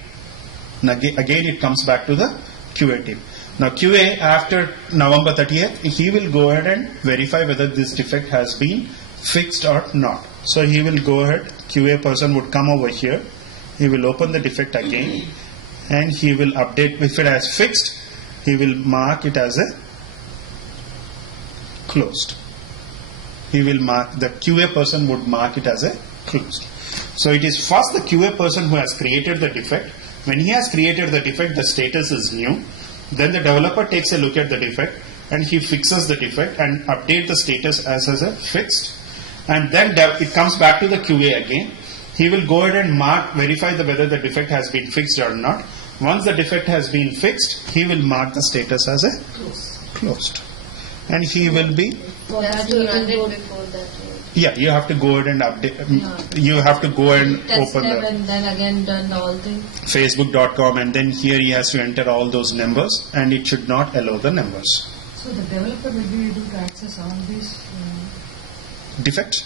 Again it comes back to the QA team. Now QA after November 30th, he will go ahead and verify whether this defect has been fixed or not. So he will go ahead, QA person would come over here, he will open the defect again, and he will update. If it has fixed, he will mark it as a closed. He will mark, the QA person would mark it as a closed. So it is first the QA person who has created the defect. When he has created the defect, the status is new. Then the developer takes a look at the defect and he fixes the defect and update the status as a fixed. And then it comes back to the QA again. He will go ahead and mark, verify whether the defect has been fixed or not. Once the defect has been fixed, he will mark the status as a closed. And he will be... For That's that to you run can it go before that. Yeah, you have to go ahead and update. You have to go and open TestLab the and then again done the whole thing. Facebook.com, and then here he has to enter all those numbers, and it should not allow the numbers. So the developer will be able to access all these, Defect?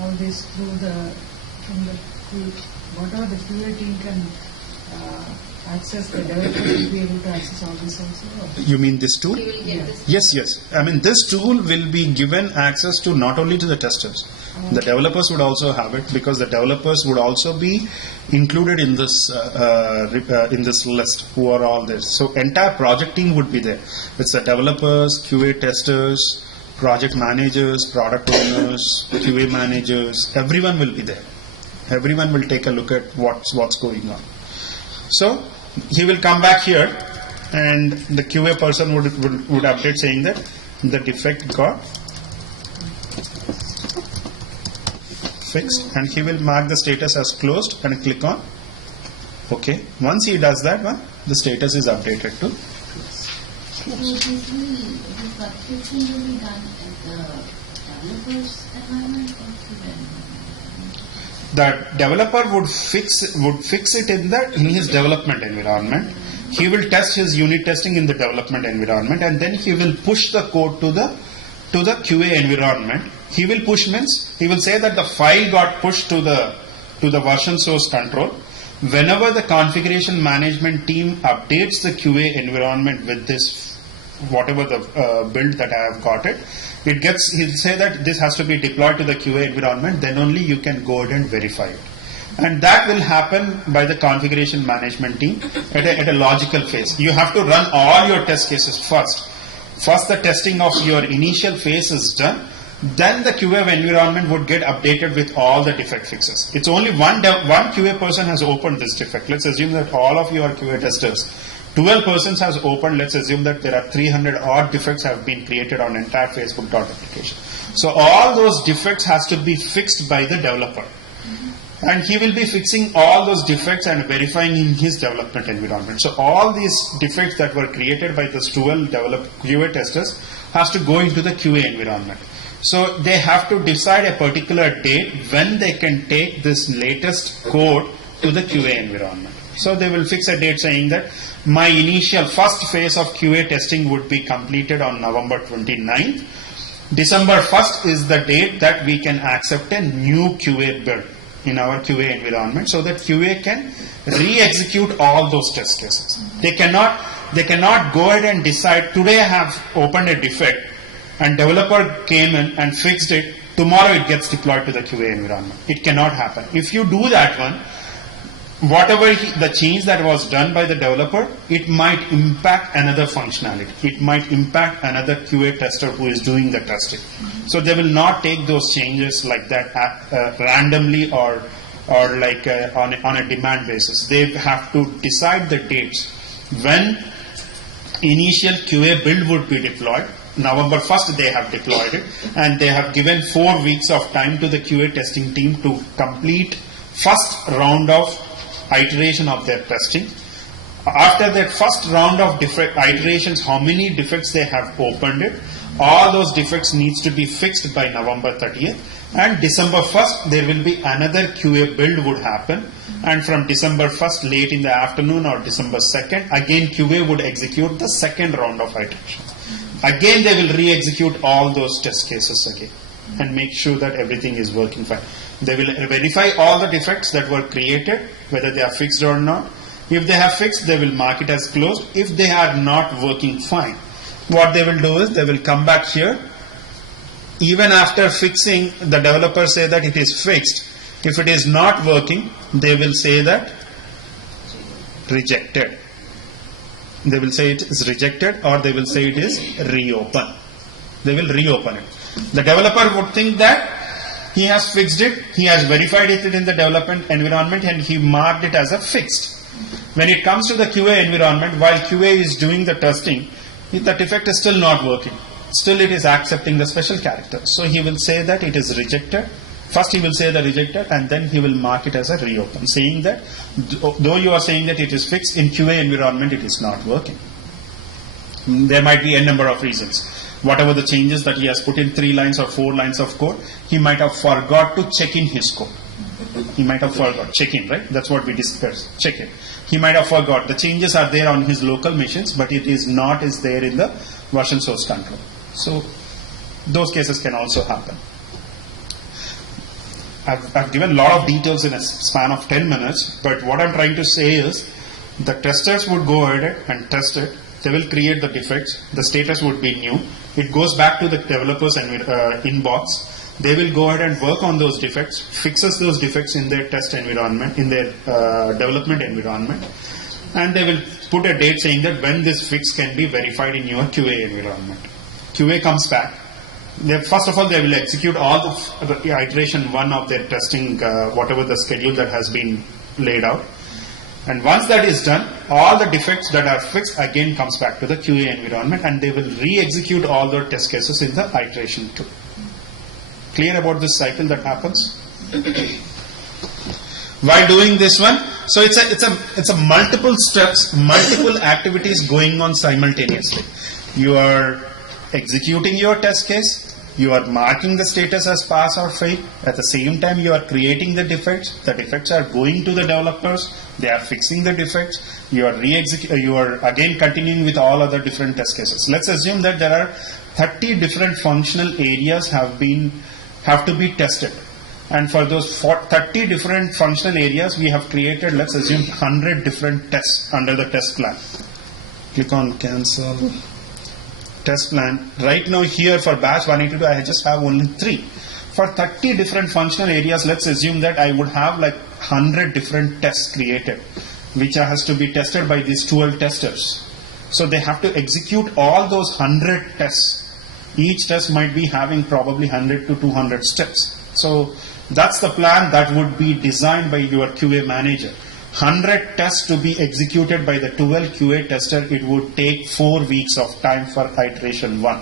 all these through from the whatever the QA team can access, the developer will be able to access all this also. You mean this tool? He will get this. Yes. I mean, this tool will be given access to not only to the testers. The developers would also have it, because the developers would also be included in this list who are all there. So entire project team would be there. It's the developers, QA testers, project managers, product owners, QA managers. Everyone will be there. Everyone will take a look at what's going on. So he will come back here, and the QA person would update saying that the defect got fixed, and he will mark the status as closed and click on OK. Once he does that one, the status is updated to. So this bug fixing will be done at the developer's environment or QA environment? The developer would fix it in his development environment. He will test his unit testing in the development environment, and then he will push the code to the QA environment. He will push means he will say that the file got pushed to the version source control. Whenever the configuration management team updates the QA environment with this, whatever the build that I have got it, he'll say that this has to be deployed to the QA environment, then only you can go ahead and verify it. And that will happen by the configuration management team at a logical phase. You have to run all your test cases first. First the testing of your initial phase is done, then the QA environment would get updated with all the defect fixes. It's only one QA person has opened this defect. Let's assume that all of you are QA testers. 12 persons has opened. Let's assume that there are 300 odd defects have been created on entire Facebook application. So all those defects has to be fixed by the developer. And he will be fixing all those defects and verifying in his development environment. So all these defects that were created by those 12 QA testers has to go into the QA environment. So they have to decide a particular date when they can take this latest code to the QA environment. So they will fix a date saying that my initial first phase of QA testing would be completed on November 29th. December 1st is the date that we can accept a new QA build in our QA environment, so that QA can re-execute all those test cases. They cannot they cannot go ahead and decide, today I have opened a defect and developer came in and fixed it, tomorrow it gets deployed to the QA environment. It cannot happen. If you do that one, whatever the change that was done by the developer, it might impact another functionality. It might impact another QA tester who is doing the testing. So they will not take those changes like that randomly or like on a demand basis. They have to decide the dates when initial QA build would be deployed. November 1st they have deployed it, and they have given 4 weeks of time to the QA testing team to complete first round of iteration of their testing. After that first round of iterations, how many defects they have opened it, all those defects needs to be fixed by November 30th, and December 1st there will be another QA build would happen, and from December 1st late in the afternoon or December 2nd again QA would execute the second round of iterations. Again they will re-execute all those test cases again and make sure that everything is working fine. They will verify all the defects that were created, whether they are fixed or not. If they have fixed, they will mark it as closed. If they are not working fine, what they will do is they will come back here. Even after fixing, the developer say that it is fixed. If it is not working, they will say that rejected. They will say it is rejected, or they will say it is reopen. They will reopen it. The developer would think that he has fixed it, he has verified it in the development environment, and he marked it as a fixed. When it comes to the QA environment, while QA is doing the testing, the defect is still not working. Still it is accepting the special character. So he will say that it is rejected. First he will say the rejected, and then he will mark it as a reopen, saying that though you are saying that it is fixed, in QA environment it is not working. There might be a number of reasons. Whatever the changes that he has put in 3 lines or 4 lines of code, he might have forgot to check in his code. He might have forgot. Check in, right? That's what we discussed. Check in. He might have forgot. The changes are there on his local machines, but it is not is there in the version source control. So those cases can also happen. I've given a lot of details in a span of 10 minutes, but what I'm trying to say is the testers would go ahead and test it. They will create the defects. The status would be new. It goes back to the developers and inbox. They will go ahead and work on those defects, fixes those defects in their test environment, in their development environment, and they will put a date saying that when this fix can be verified in your QA environment. QA comes back. First of all, they will execute all the iteration 1 of their testing, whatever the schedule that has been laid out. And once that is done, all the defects that are fixed again comes back to the QA environment, and they will re-execute all their test cases in the iteration 2. Clear about this cycle that happens? While doing this one, so it's a multiple steps, multiple activities going on simultaneously. You are executing your test case, you are marking the status as pass or fail. At the same time, you are creating the defects. The defects are going to the developers. They are fixing the defects. You are you are again continuing with all other different test cases. Let's assume that there are 30 different functional areas have to be tested. And for those 30 different functional areas, we have created, let's assume, 100 different tests under the test plan. Click on cancel. Test plan. Right now here for batch 182, I just have only 3. For 30 different functional areas, let's assume that I would have like 100 different tests created, which has to be tested by these 12 testers. So they have to execute all those 100 tests. Each test might be having probably 100 to 200 steps. So that's the plan that would be designed by your QA manager. 100 tests to be executed by the 12 QA tester, it would take 4 weeks of time for iteration 1.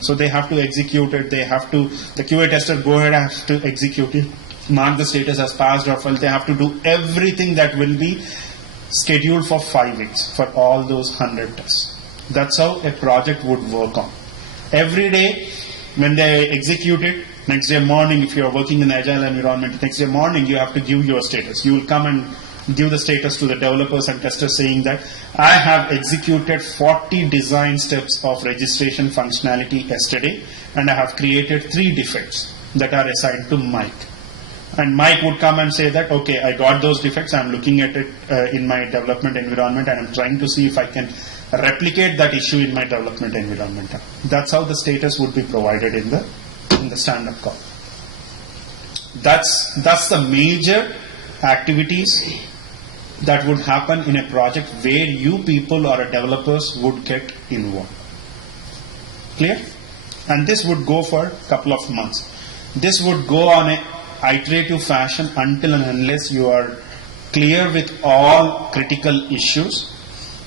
So they have to execute it, the QA tester go ahead and have to execute it, mark the status as passed or failed. They have to do everything that will be scheduled for 5 weeks for all those 100 tests. That's how a project would work on. Every day when they execute it, next day morning, if you are working in agile environment, next day morning you have to give your status. You will come and give the status to the developers and testers saying that I have executed 40 design steps of registration functionality yesterday, and I have created 3 defects that are assigned to Mike. And Mike would come and say that, okay, I got those defects, I'm looking at it in my development environment, and I'm trying to see if I can replicate that issue in my development environment. That's how the status would be provided in the stand-up call. That's the major activities that would happen in a project where you people or developers would get involved. Clear? And this would go for a couple of months. This would go on a iterative fashion until and unless you are clear with all critical issues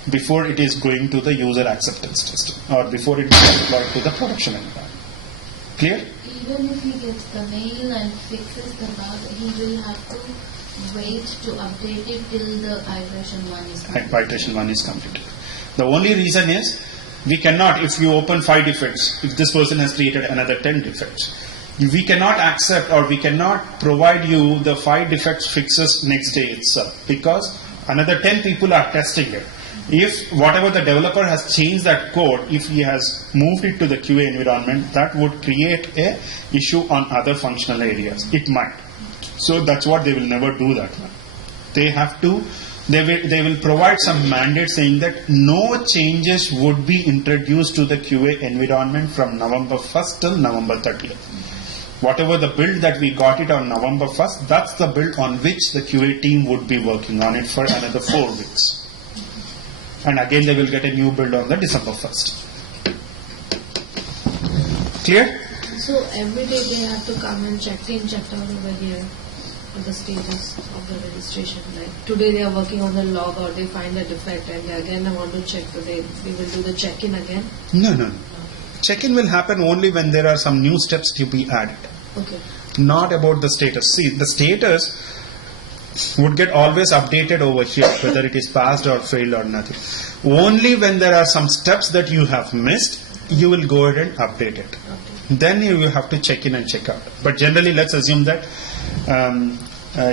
before it is going to the user acceptance testing or before it is deployed to the production environment. Clear? Even if he gets the mail and fixes the bug, he will have to wait to update it till the iteration 1 is completed. Iteration 1 is completed. The only reason is we cannot, if you open 5 defects, if this person has created another 10 defects, we cannot accept or we cannot provide you the 5 defects fixes next day itself because another 10 people are testing it. If whatever the developer has changed that code, if he has moved it to the QA environment, that would create a issue on other functional areas. It might. So that's what they will never do that. They have to, they will provide some mandate saying that no changes would be introduced to the QA environment from November 1st till November 30th. Whatever the build that we got it on November 1st, that's the build on which the QA team would be working on it for another 4 weeks. And again they will get a new build on the December 1st. Clear? So every day they have to come and check in, check out over here on the status of the registration. Like today they are working on the log or they find a defect and again I want to check today. We will do the check-in again? No. Check-in will happen only when there are some new steps to be added. Okay. Not about the status. See, the status would get always updated over here, whether it is passed or failed or nothing. Only when there are some steps that you have missed, you will go ahead and update it. Then you will have to check in and check out. But generally, let's assume that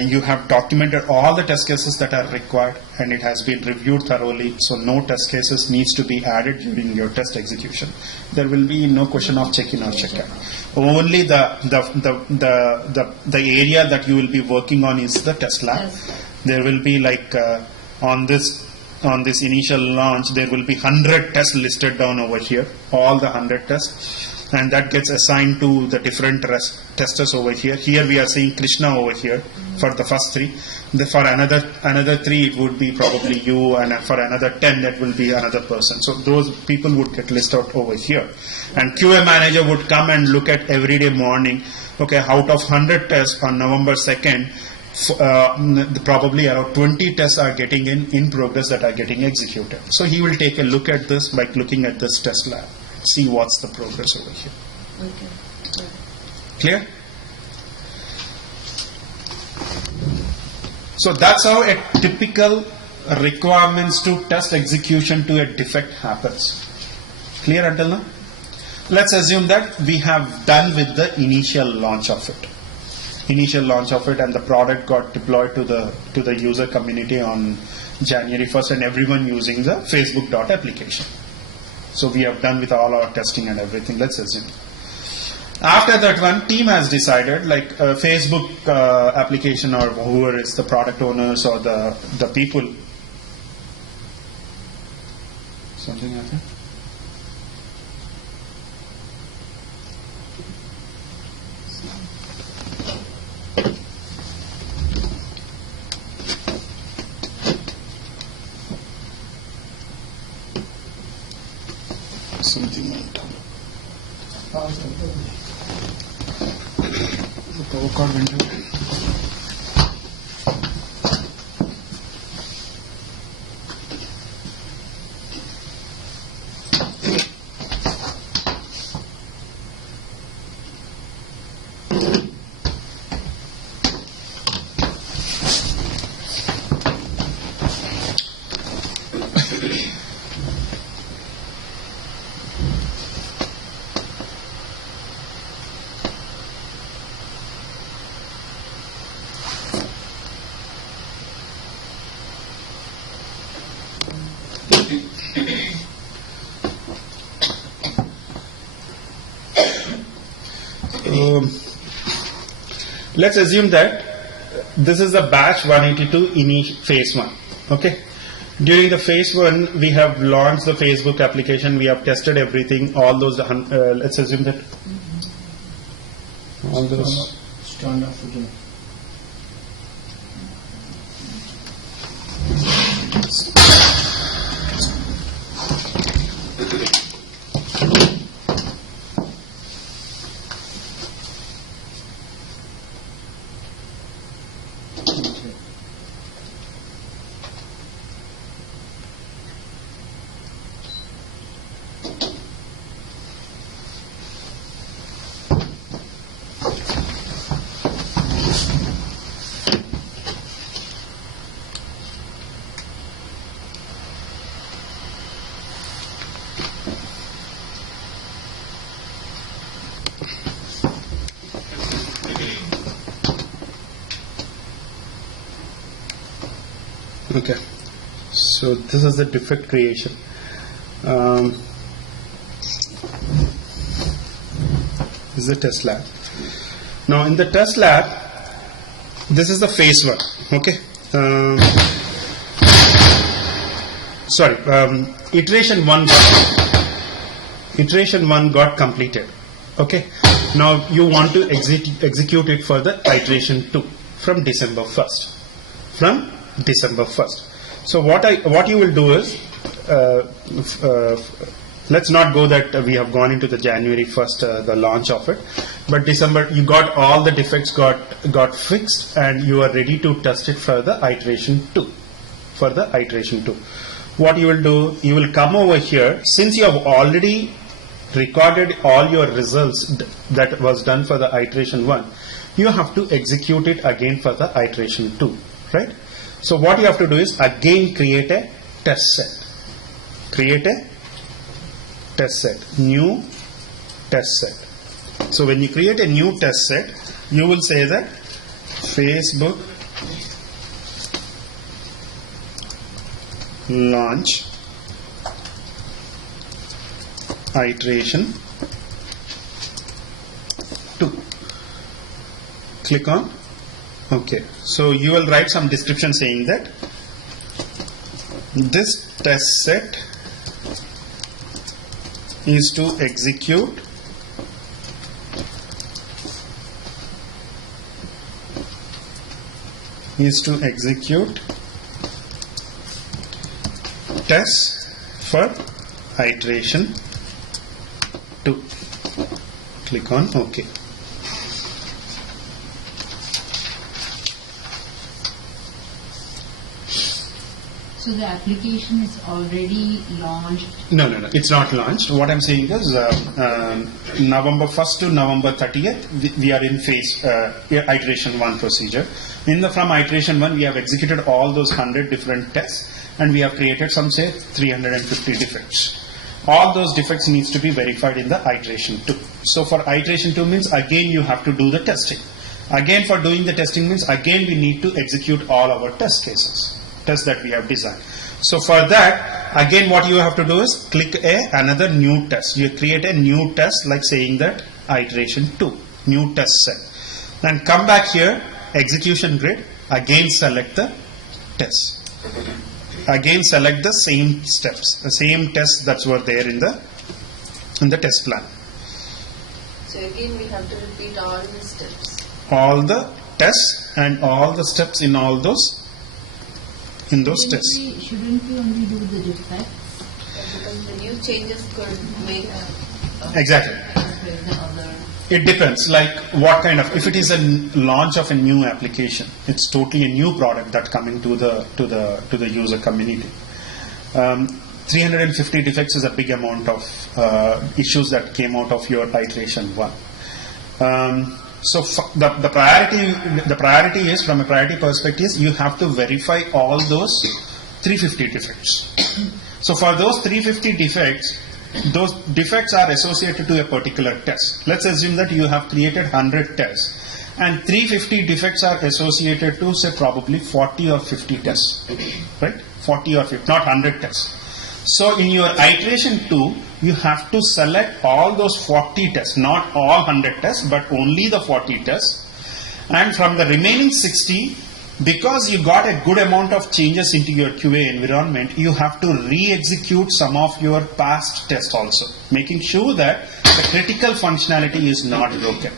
you have documented all the test cases that are required and it has been reviewed thoroughly, so no test cases needs to be added during your test execution. There will be no question of check-in or check-out. Only the area that you will be working on is the test lab. Yes. There will be like on this initial launch, there will be 100 tests listed down over here, all the 100 tests. And that gets assigned to the different testers over here. Here we are seeing Krishna over here for the first 3. For another 3 it would be probably you, and for another 10 that will be another person. So those people would get listed out over here. And QA manager would come and look at every day morning, okay, out of 100 tests on November 2nd, probably around 20 tests are getting in progress that are getting executed. So he will take a look at this by looking at this test lab. See what's the progress over here. Okay. Clear? So that's how a typical requirements to test execution to a defect happens. Clear until now? Let's assume that we have done with the initial launch of it. And the product got deployed to the user community on January 1st and everyone using the Facebook application. So we have done with all our testing and everything. Let's assume. After that one, team has decided, like Facebook application or whoever is the product owners or the people. Something happened? Something went down. The power cord went down. Let's assume that this is the batch 182 in phase 1. Okay, During the phase 1, we have launched the Facebook application. We have tested everything. All those, let's assume that all those. Stand up again. Okay, so this is the defect creation. This is the test lab. Now in the test lab, this is the phase 1. Okay. Iteration 1 got completed. Okay. Now you want to execute it for the iteration 2 from December 1st. So what you will do is, let's not go that we have gone into the January 1st, the launch of it, but December you got all the defects got fixed and you are ready to test it for the iteration 2. What you will do, you will come over here, since you have already recorded all your results that was done for the iteration 1, you have to execute it again for the iteration 2, right? So what you have to do is again create a test set. New test set. So when you create a new test set, you will say that Facebook launch iteration 2. Click on OK. So you will write some description saying that this test set is to execute tests for iteration 2. Click on OK. So the application is already launched? No, it's not launched. What I'm saying is November 1st to November 30th, we are in phase iteration 1 procedure. From iteration 1, we have executed all those 100 different tests and we have created some, say, 350 defects. All those defects needs to be verified in the iteration 2. So for iteration 2 means again you have to do the testing. Again for doing the testing means again we need to execute all our test cases. Tests that we have designed. So for that, again what you have to do is click another new test. You create a new test like saying that iteration 2, new test set. Then come back here, execution grid, again select the test. Again select the same steps, the same tests that were there in the test plan. So again we have to repeat all the steps. All the tests and all the steps in all those tests. Shouldn't we only do the defects? Because the new changes could make Exactly. The other. It depends, like what kind of, if it is a launch of a new application, it's totally a new product that coming to the user community. 350 defects is a big amount of issues that came out of your iteration 1. So the priority is, from a priority perspective, you have to verify all those 350 defects. So for those 350 defects, those defects are associated to a particular test. Let's assume that you have created 100 tests and 350 defects are associated to, say, probably 40 or 50 tests, right? 40 or 50, not 100 tests. So in your iteration 2, you have to select all those 40 tests, not all 100 tests, but only the 40 tests. And from the remaining 60, because you got a good amount of changes into your QA environment, you have to re-execute some of your past tests also, making sure that the critical functionality is not broken.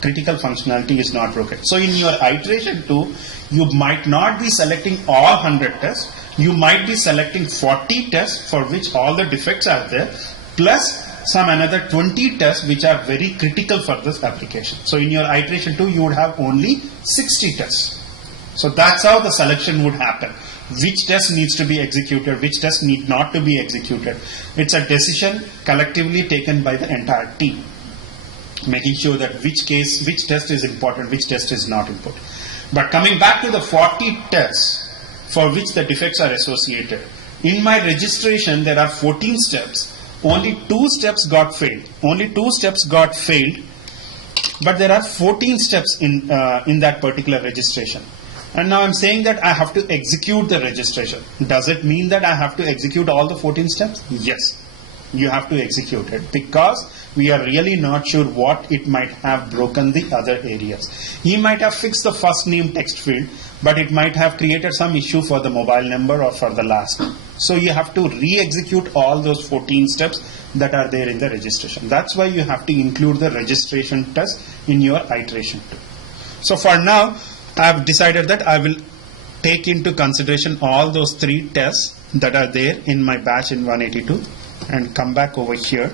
Critical functionality is not broken. So in your iteration 2, you might not be selecting all 100 tests. You might be selecting 40 tests for which all the defects are there, plus some another 20 tests which are very critical for this application. So in your iteration 2, you would have only 60 tests. So that's how the selection would happen. Which test needs to be executed, which test need not to be executed. It's a decision collectively taken by the entire team, making sure that which test is important, which test is not important. But coming back to the 40 tests for which the defects are associated, in my registration there are 14 steps. Only 2 steps got failed. Only 2 steps got failed, but there are 14 steps in that particular registration. And now I'm saying that I have to execute the registration. Does it mean that I have to execute all the 14 steps? Yes, you have to execute it, because we are really not sure what it might have broken the other areas. He might have fixed the first name text field, but it might have created some issue for the mobile number or for the last name. So you have to re-execute all those 14 steps that are there in the registration. That's why you have to include the registration test in your iteration 2. So for now, I have decided that I will take into consideration all those 3 tests that are there in my batch in 182 and come back over here.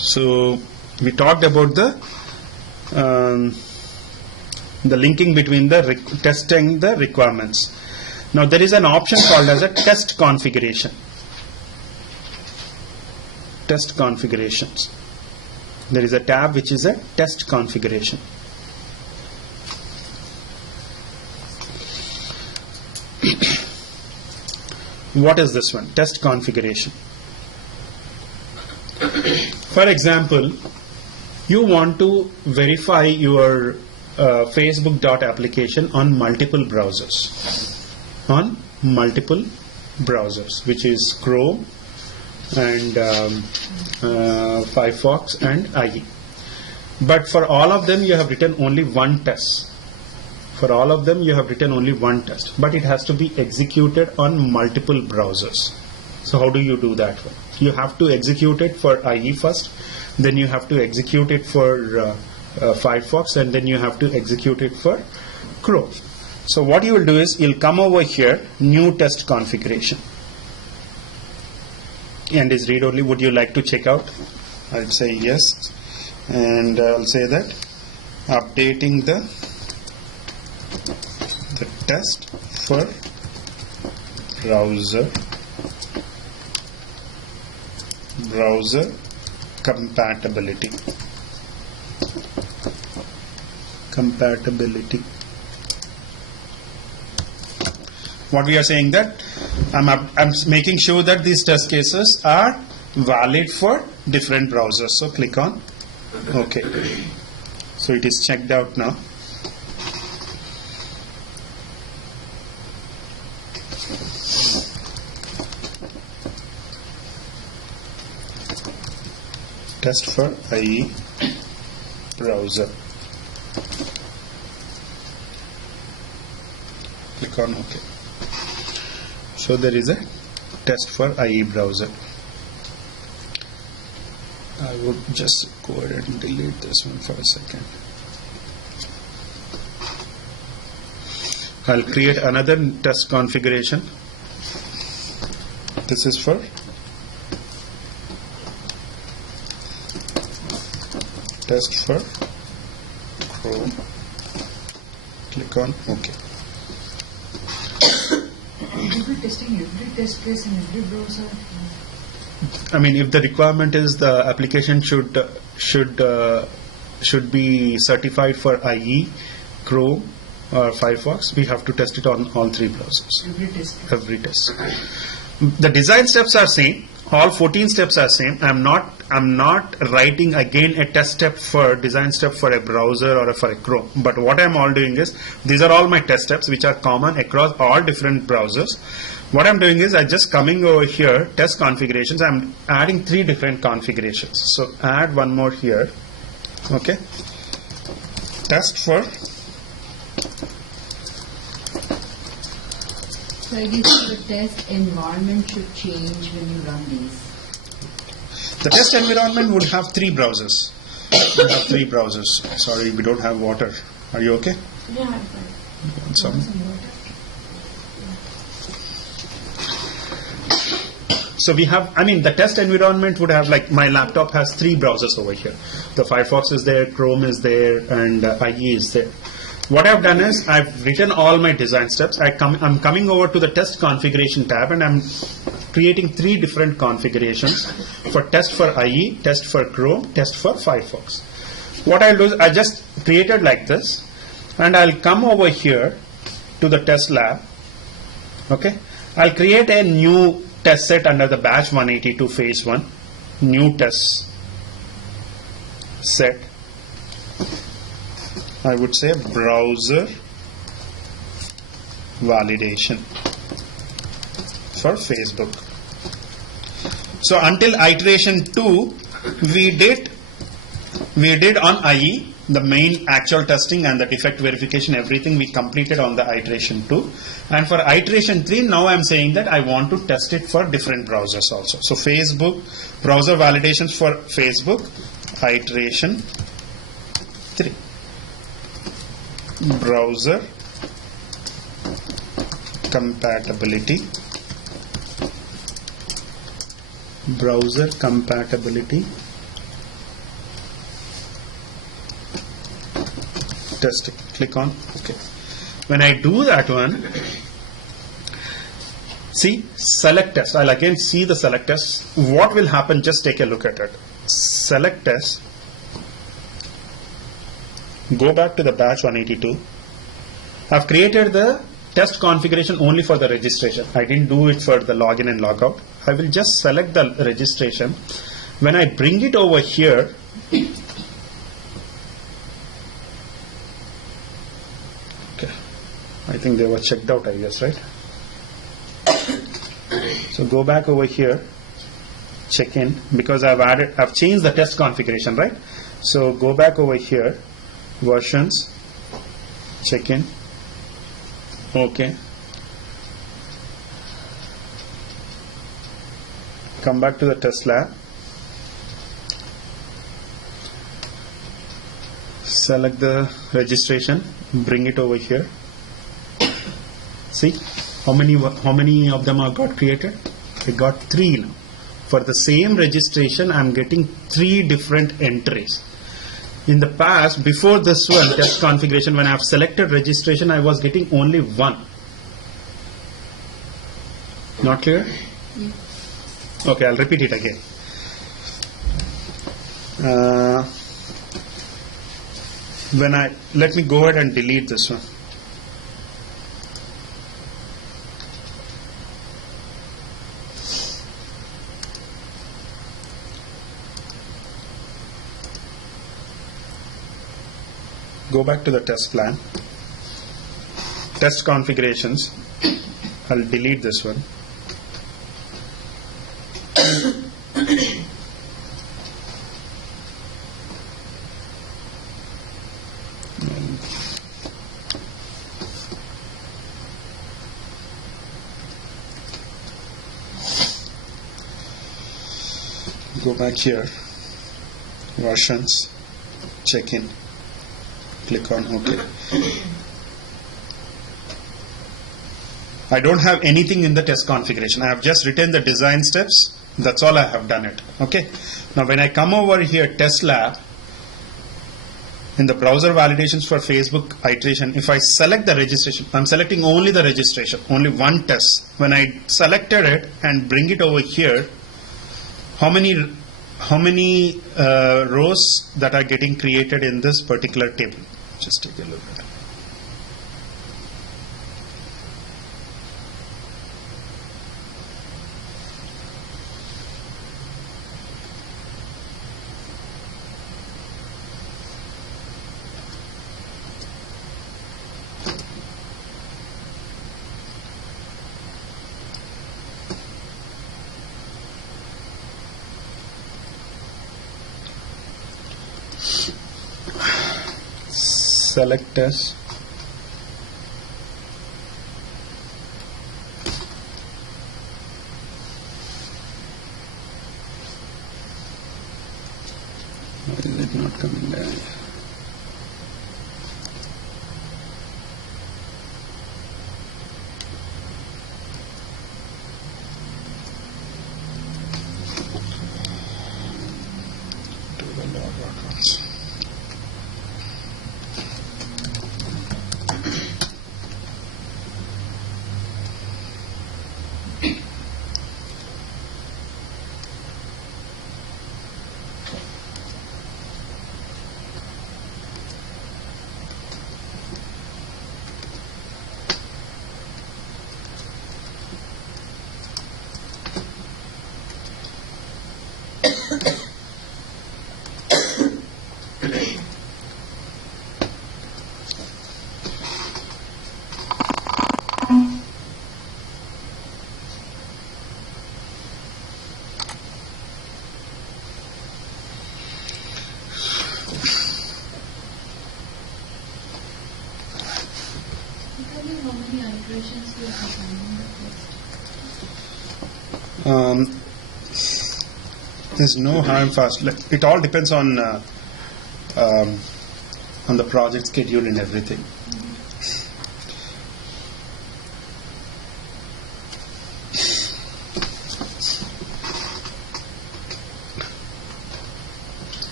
So we talked about the linking between the testing the requirements. Now there is an option called as a test configuration. Test configurations. There is a tab which is a test configuration. What is this one? Test configuration. For example, you want to verify your Facebook.application on multiple browsers. On multiple browsers, which is Chrome and Firefox and IE. But for all of them, you have written only one test. For all of them, you have written only one test. But it has to be executed on multiple browsers. So how do you do that one? You have to execute it for IE first, then you have to execute it for Firefox, and then you have to execute it for Chrome. So what you will do is, you'll come over here, new test configuration. And is read only. Would you like to check out? I'll say yes. And I'll say that updating the test for browser compatibility. What we are saying that I'm making sure that these test cases are valid for different browsers. So click on OK. So it is checked out now. Test for IE browser. Click on OK. So there is a test for IE browser. I would just go ahead and delete this one for a second. I'll create another test configuration. test for Chrome. Click on OK. You'll be testing every test case in every browser. I mean, if the requirement is the application should be certified for IE, Chrome, or Firefox, we have to test it on all three browsers. Every test case. Every test. The design steps are same. All 14 steps are same. I'm not writing again a test step for design step for a browser or for a Chrome. But what I'm all doing is these are all my test steps which are common across all different browsers. What I'm doing is I'm just coming over here, test configurations. I'm adding 3 different configurations. So add one more here. Okay. Test for. So I guess the test environment should change when you run these. The test environment would have 3 browsers. We have 3 browsers. Sorry, we don't have water. Are you okay? Yeah, I'm fine. Want some? So we have, I mean, the test environment would have, like, my laptop has 3 browsers over here. The Firefox is there, Chrome is there, and IE is there. What I've done is I've written all my design steps. I'm coming over to the test configuration tab and I'm creating 3 different configurations for test for IE, test for Chrome, test for Firefox. What I'll do is I just created like this and I'll come over here to the TestLab. Okay. I'll create a new test set under the batch 182 phase 1. New test set. I would say browser validation for Facebook. So until iteration 2, we did on IE the main actual testing and the defect verification, everything we completed on the iteration 2. And for iteration 3, now I'm saying that I want to test it for different browsers also. So Facebook, browser validations for Facebook, iteration 3. Browser compatibility, testing. Click on OK. When I do that one, see select test. I'll again see the select test. What will happen? Just take a look at it. Select test. Go back to the batch 182. I've created the test configuration only for the registration. I didn't do it for the login and logout. I will just select the registration. When I bring it over here, okay, I think they were checked out, I guess, right? So go back over here, check in, because I've changed the test configuration, right? So go back over here. Versions, check in, OK. Come back to the TestLab, select the registration, bring it over here. See how many of them are got created? I got 3 now. For the same registration, I'm getting 3 different entries. In the past, before this one, test configuration, when I have selected registration, I was getting only 1. Not clear? Yeah. Okay, I'll repeat it again. Let me go ahead and delete this one. Go back to the test plan, test configurations. I'll delete this one. Go back here, versions, check in. Click on OK. I don't have anything in the test configuration. I have just written the design steps. That's all I have done it. Okay. Now when I come over here, TestLab, in the browser validations for Facebook iteration, if I select the registration, I'm selecting only the registration, only one test. When I selected it and bring it over here, how many rows that are getting created in this particular table? Just take a look at it. Select test. Why is it not coming down? Do the log out once. Tell me how many iterations you have in the test. There's no hard and fast. It all depends on the project schedule and everything.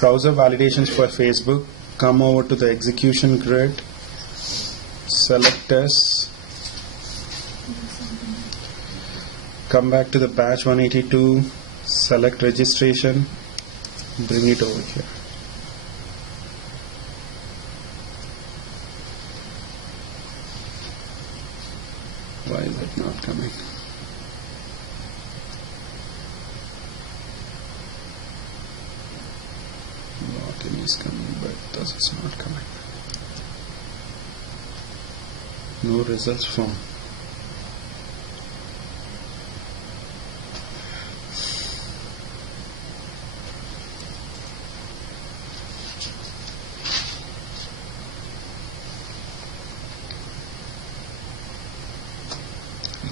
Browser validations for Facebook. Come over to the execution grid. Select test. Come back to the batch 182. Select registration. Bring it over here. Why is it not coming? Login is coming, but this is not coming. No results found.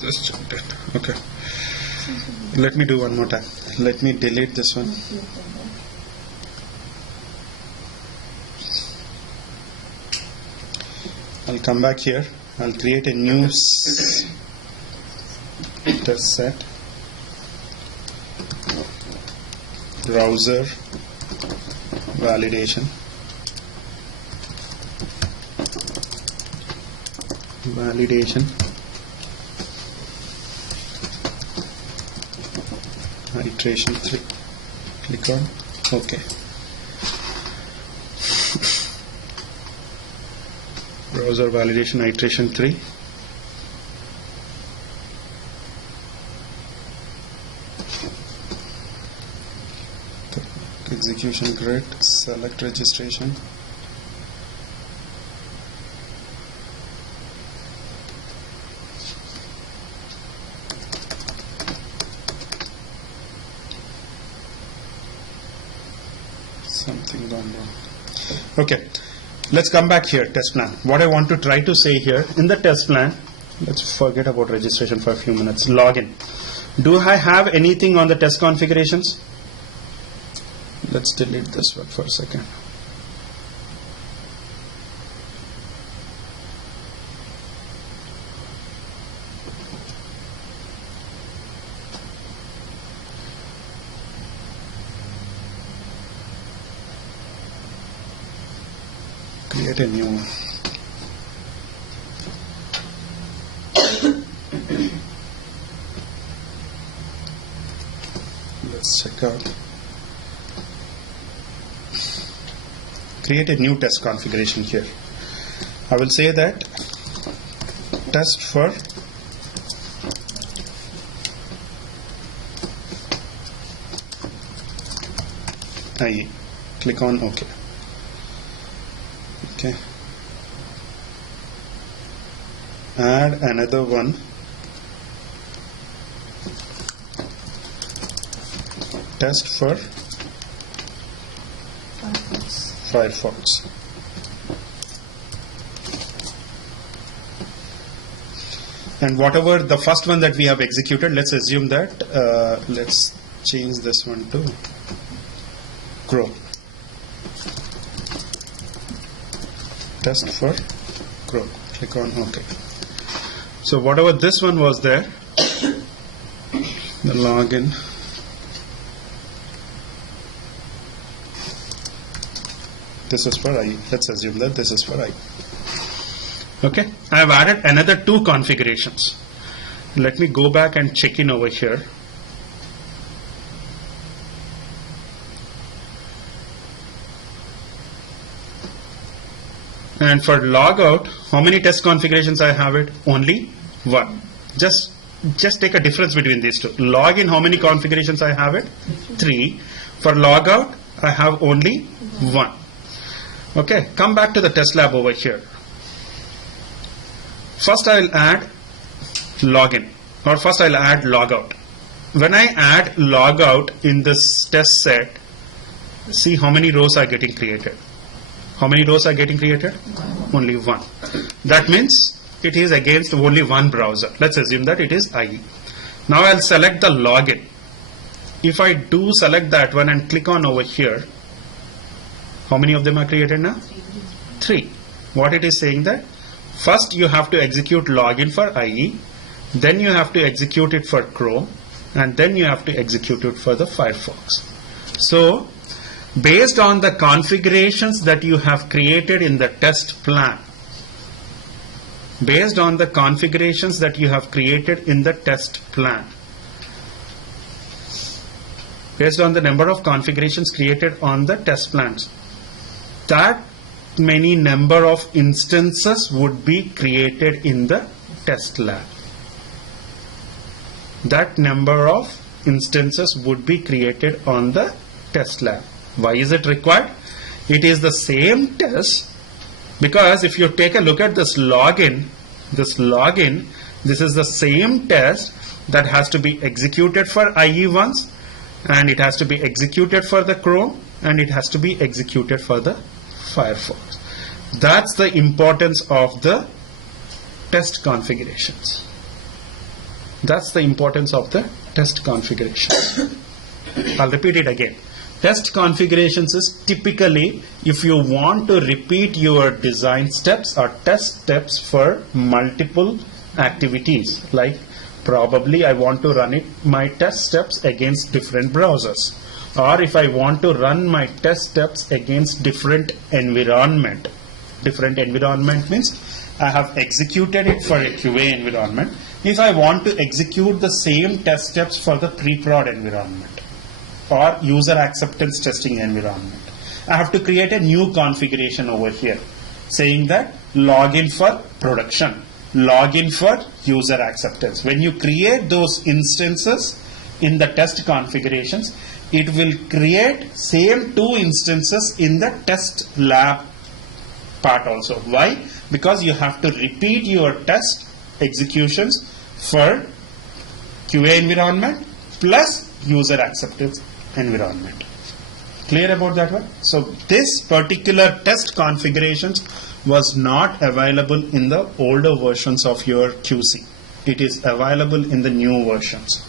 Just jumped it. Okay. Let me do one more time. Let me delete this one. I'll come back here. I'll create a new test set. Browser validation. Validation. Iteration 3. Click on OK. Browser validation iteration 3. The execution grid. Select registration. Something gone wrong. Okay, let's come back here. Test plan. What I want to try to say here in the test plan, let's forget about registration for a few minutes. Login. Do I have anything on the test configurations? Let's delete this one for a second. create a new one. Let's check out. Create a new test configuration here. I will say that test for IE. Click on OK. Okay. Add another one. Test for Firefox. And whatever the first one that we have executed, let's assume that let's change this one to Chrome. Test for Chrome. Click on OK. So whatever this one was there, the login. This is for I. Let's assume that this is for I. Okay. I have added another 2 configurations. Let me go back and check in over here. And for logout, how many test configurations I have it? Only 1. Just take a difference between these two. Login, how many configurations I have it? 3. For logout, I have only 1. Okay, come back to the TestLab over here. First I'll add login, or first I'll add logout. When I add logout in this test set, see how many rows are getting created. How many rows are getting created? Only 1. That means it is against only one browser. Let's assume that it is IE. Now I'll select the login. If I do select that one and click on over here, how many of them are created now? 3. What it is saying that first you have to execute login for IE, then you have to execute it for Chrome, and then you have to execute it for the Firefox. So based on the configurations that you have created in the test plan, based on the configurations that you have created in the test plan, based on the number of configurations created on the test plans, that many number of instances would be created in the TestLab. That number of instances would be created on the TestLab. Why is it required? It is the same test, because if you take a look at this login, this is the same test that has to be executed for IE once, and it has to be executed for the Chrome, and it has to be executed for the Firefox. That's the importance of the test configurations. That's the importance of the test configurations. I'll repeat it again. Test configurations is typically if you want to repeat your design steps or test steps for multiple activities, like probably I want to run my test steps against different browsers, or if I want to run my test steps against different environment. Different environment means I have executed it for a QA environment. If I want to execute the same test steps for the pre-prod environment or user acceptance testing environment, I have to create a new configuration over here saying that login for production, login for user acceptance. When you create those instances in the test configurations, it will create same 2 instances in the TestLab part also. Why? Because you have to repeat your test executions for QA environment plus user acceptance environment. Clear about that one? So this particular test configurations was not available in the older versions of your QC. It is available in the new versions.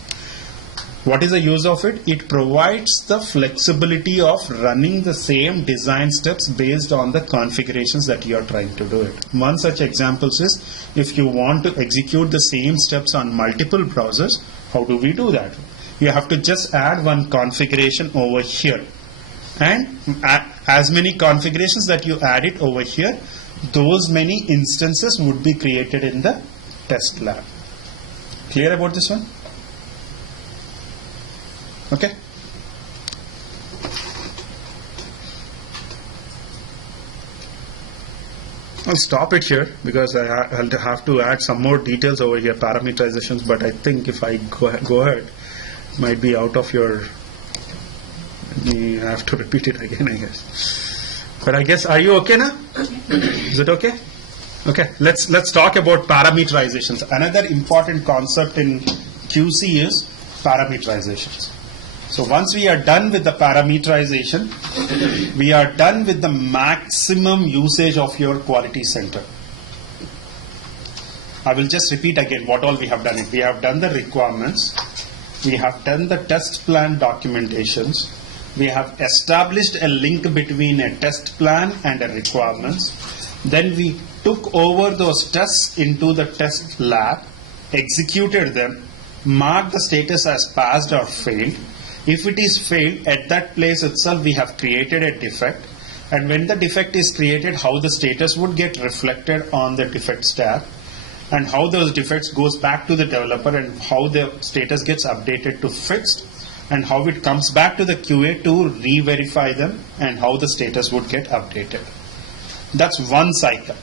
What is the use of it? It provides the flexibility of running the same design steps based on the configurations that you are trying to do it. One such example is if you want to execute the same steps on multiple browsers, how do we do that? You have to just add one configuration over here and as many configurations that you add it over here, those many instances would be created in the test lab. Clear about this one? Okay. I'll stop it here because I'll have to add some more details over here, parameterizations, but I think if I go ahead, it might be out of your, you have to repeat it again, I guess. But I guess, are you okay now? Is it okay? Okay, let's talk about parameterizations. Another important concept in QC is parameterizations. So once we are done with the parameterization, we are done with the maximum usage of your quality center. I will just repeat again what all we have done. We have done the requirements, we have done the test plan documentations, we have established a link between a test plan and a requirements, then we took over those tests into the test lab, executed them, marked the status as passed or failed. If it is failed, at that place itself we have created a defect, and when the defect is created, how the status would get reflected on the defects tab, and how those defects goes back to the developer, and how the status gets updated to fixed, and how it comes back to the QA to re-verify them, and how the status would get updated. That's one cycle.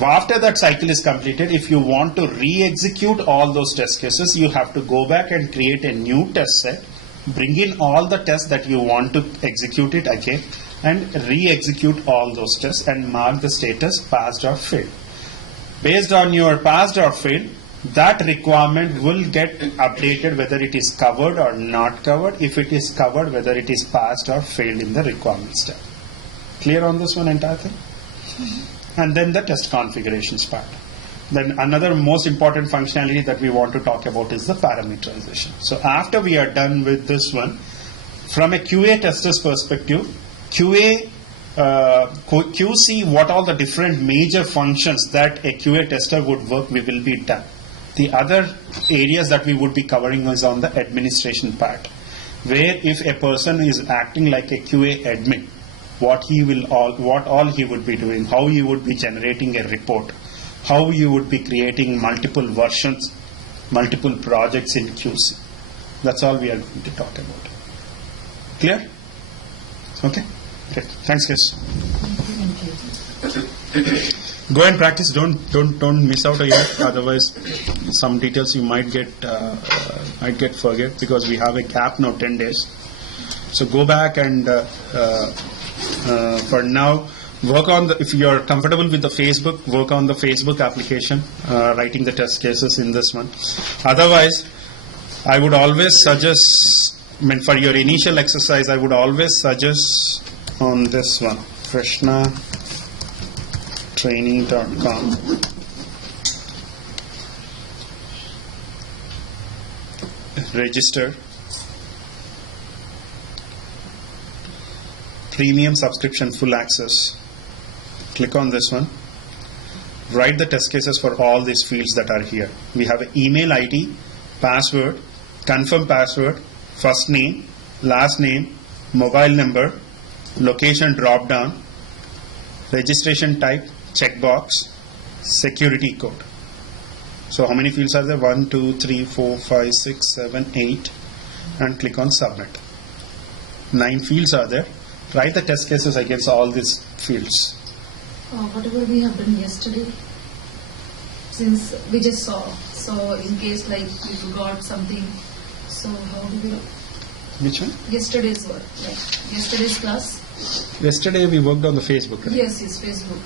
After that cycle is completed, if you want to re-execute all those test cases, you have to go back and create a new test set, bring in all the tests that you want to execute it again, and re-execute all those tests and mark the status passed or failed. Based on your passed or failed, that requirement will get updated whether it is covered or not covered. If it is covered, whether it is passed or failed in the requirements tab. Clear on this one entire thing? And then the test configurations part. Then another most important functionality that we want to talk about is the parameterization. So after we are done with this one, from a QA tester's perspective, QC, what all the different major functions that a QA tester would work, we will be done. The other areas that we would be covering is on the administration part, where if a person is acting like a QA admin, what all he would be doing, how he would be generating a report, how you would be creating multiple versions, multiple projects in QC. That's all we are going to talk about. Clear? Okay? Great. Thanks, guys. Go and practice. Don't miss out here. Otherwise, some details you might get forget, because we have a gap now, 10 days. So go back and for now, work on if you are comfortable with the Facebook, work on the Facebook application, writing the test cases in this one. Otherwise, I would always suggest, for your initial exercise, I would always suggest on this one, krishnatraining.com. Register. Premium subscription, full access. Click on this one. Write the test cases for all these fields that are here. We have an email ID, password, confirm password, first name, last name, mobile number, location drop down, registration type, checkbox, security code. So how many fields are there? 1, 2, 3, 4, 5, 6, 7, 8, and click on submit. 9 fields are there. Write the test cases against all these fields. Whatever we have done yesterday, since we just saw, so in case like we forgot something, so how do we? Which one? Yesterday's work, like yesterday's class. Yesterday we worked on the Facebook, right? Yes, Facebook.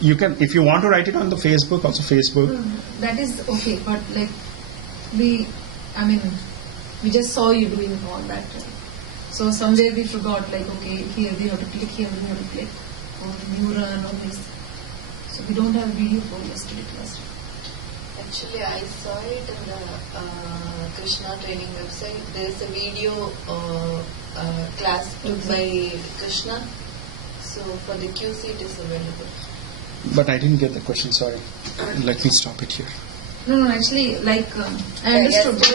You can, if you want to write it on the Facebook, also Facebook. That is okay, but like we just saw you doing all that. So somewhere we forgot, like, okay, here we have to click, here we have to click, or new run, or this. So we don't have video for yesterday class. Actually, I saw it in the Krishna training website. There is a video class put by Krishna. So for the QC it is available. But I didn't get the question, sorry. Let me stop it here. No, actually, like, I understood.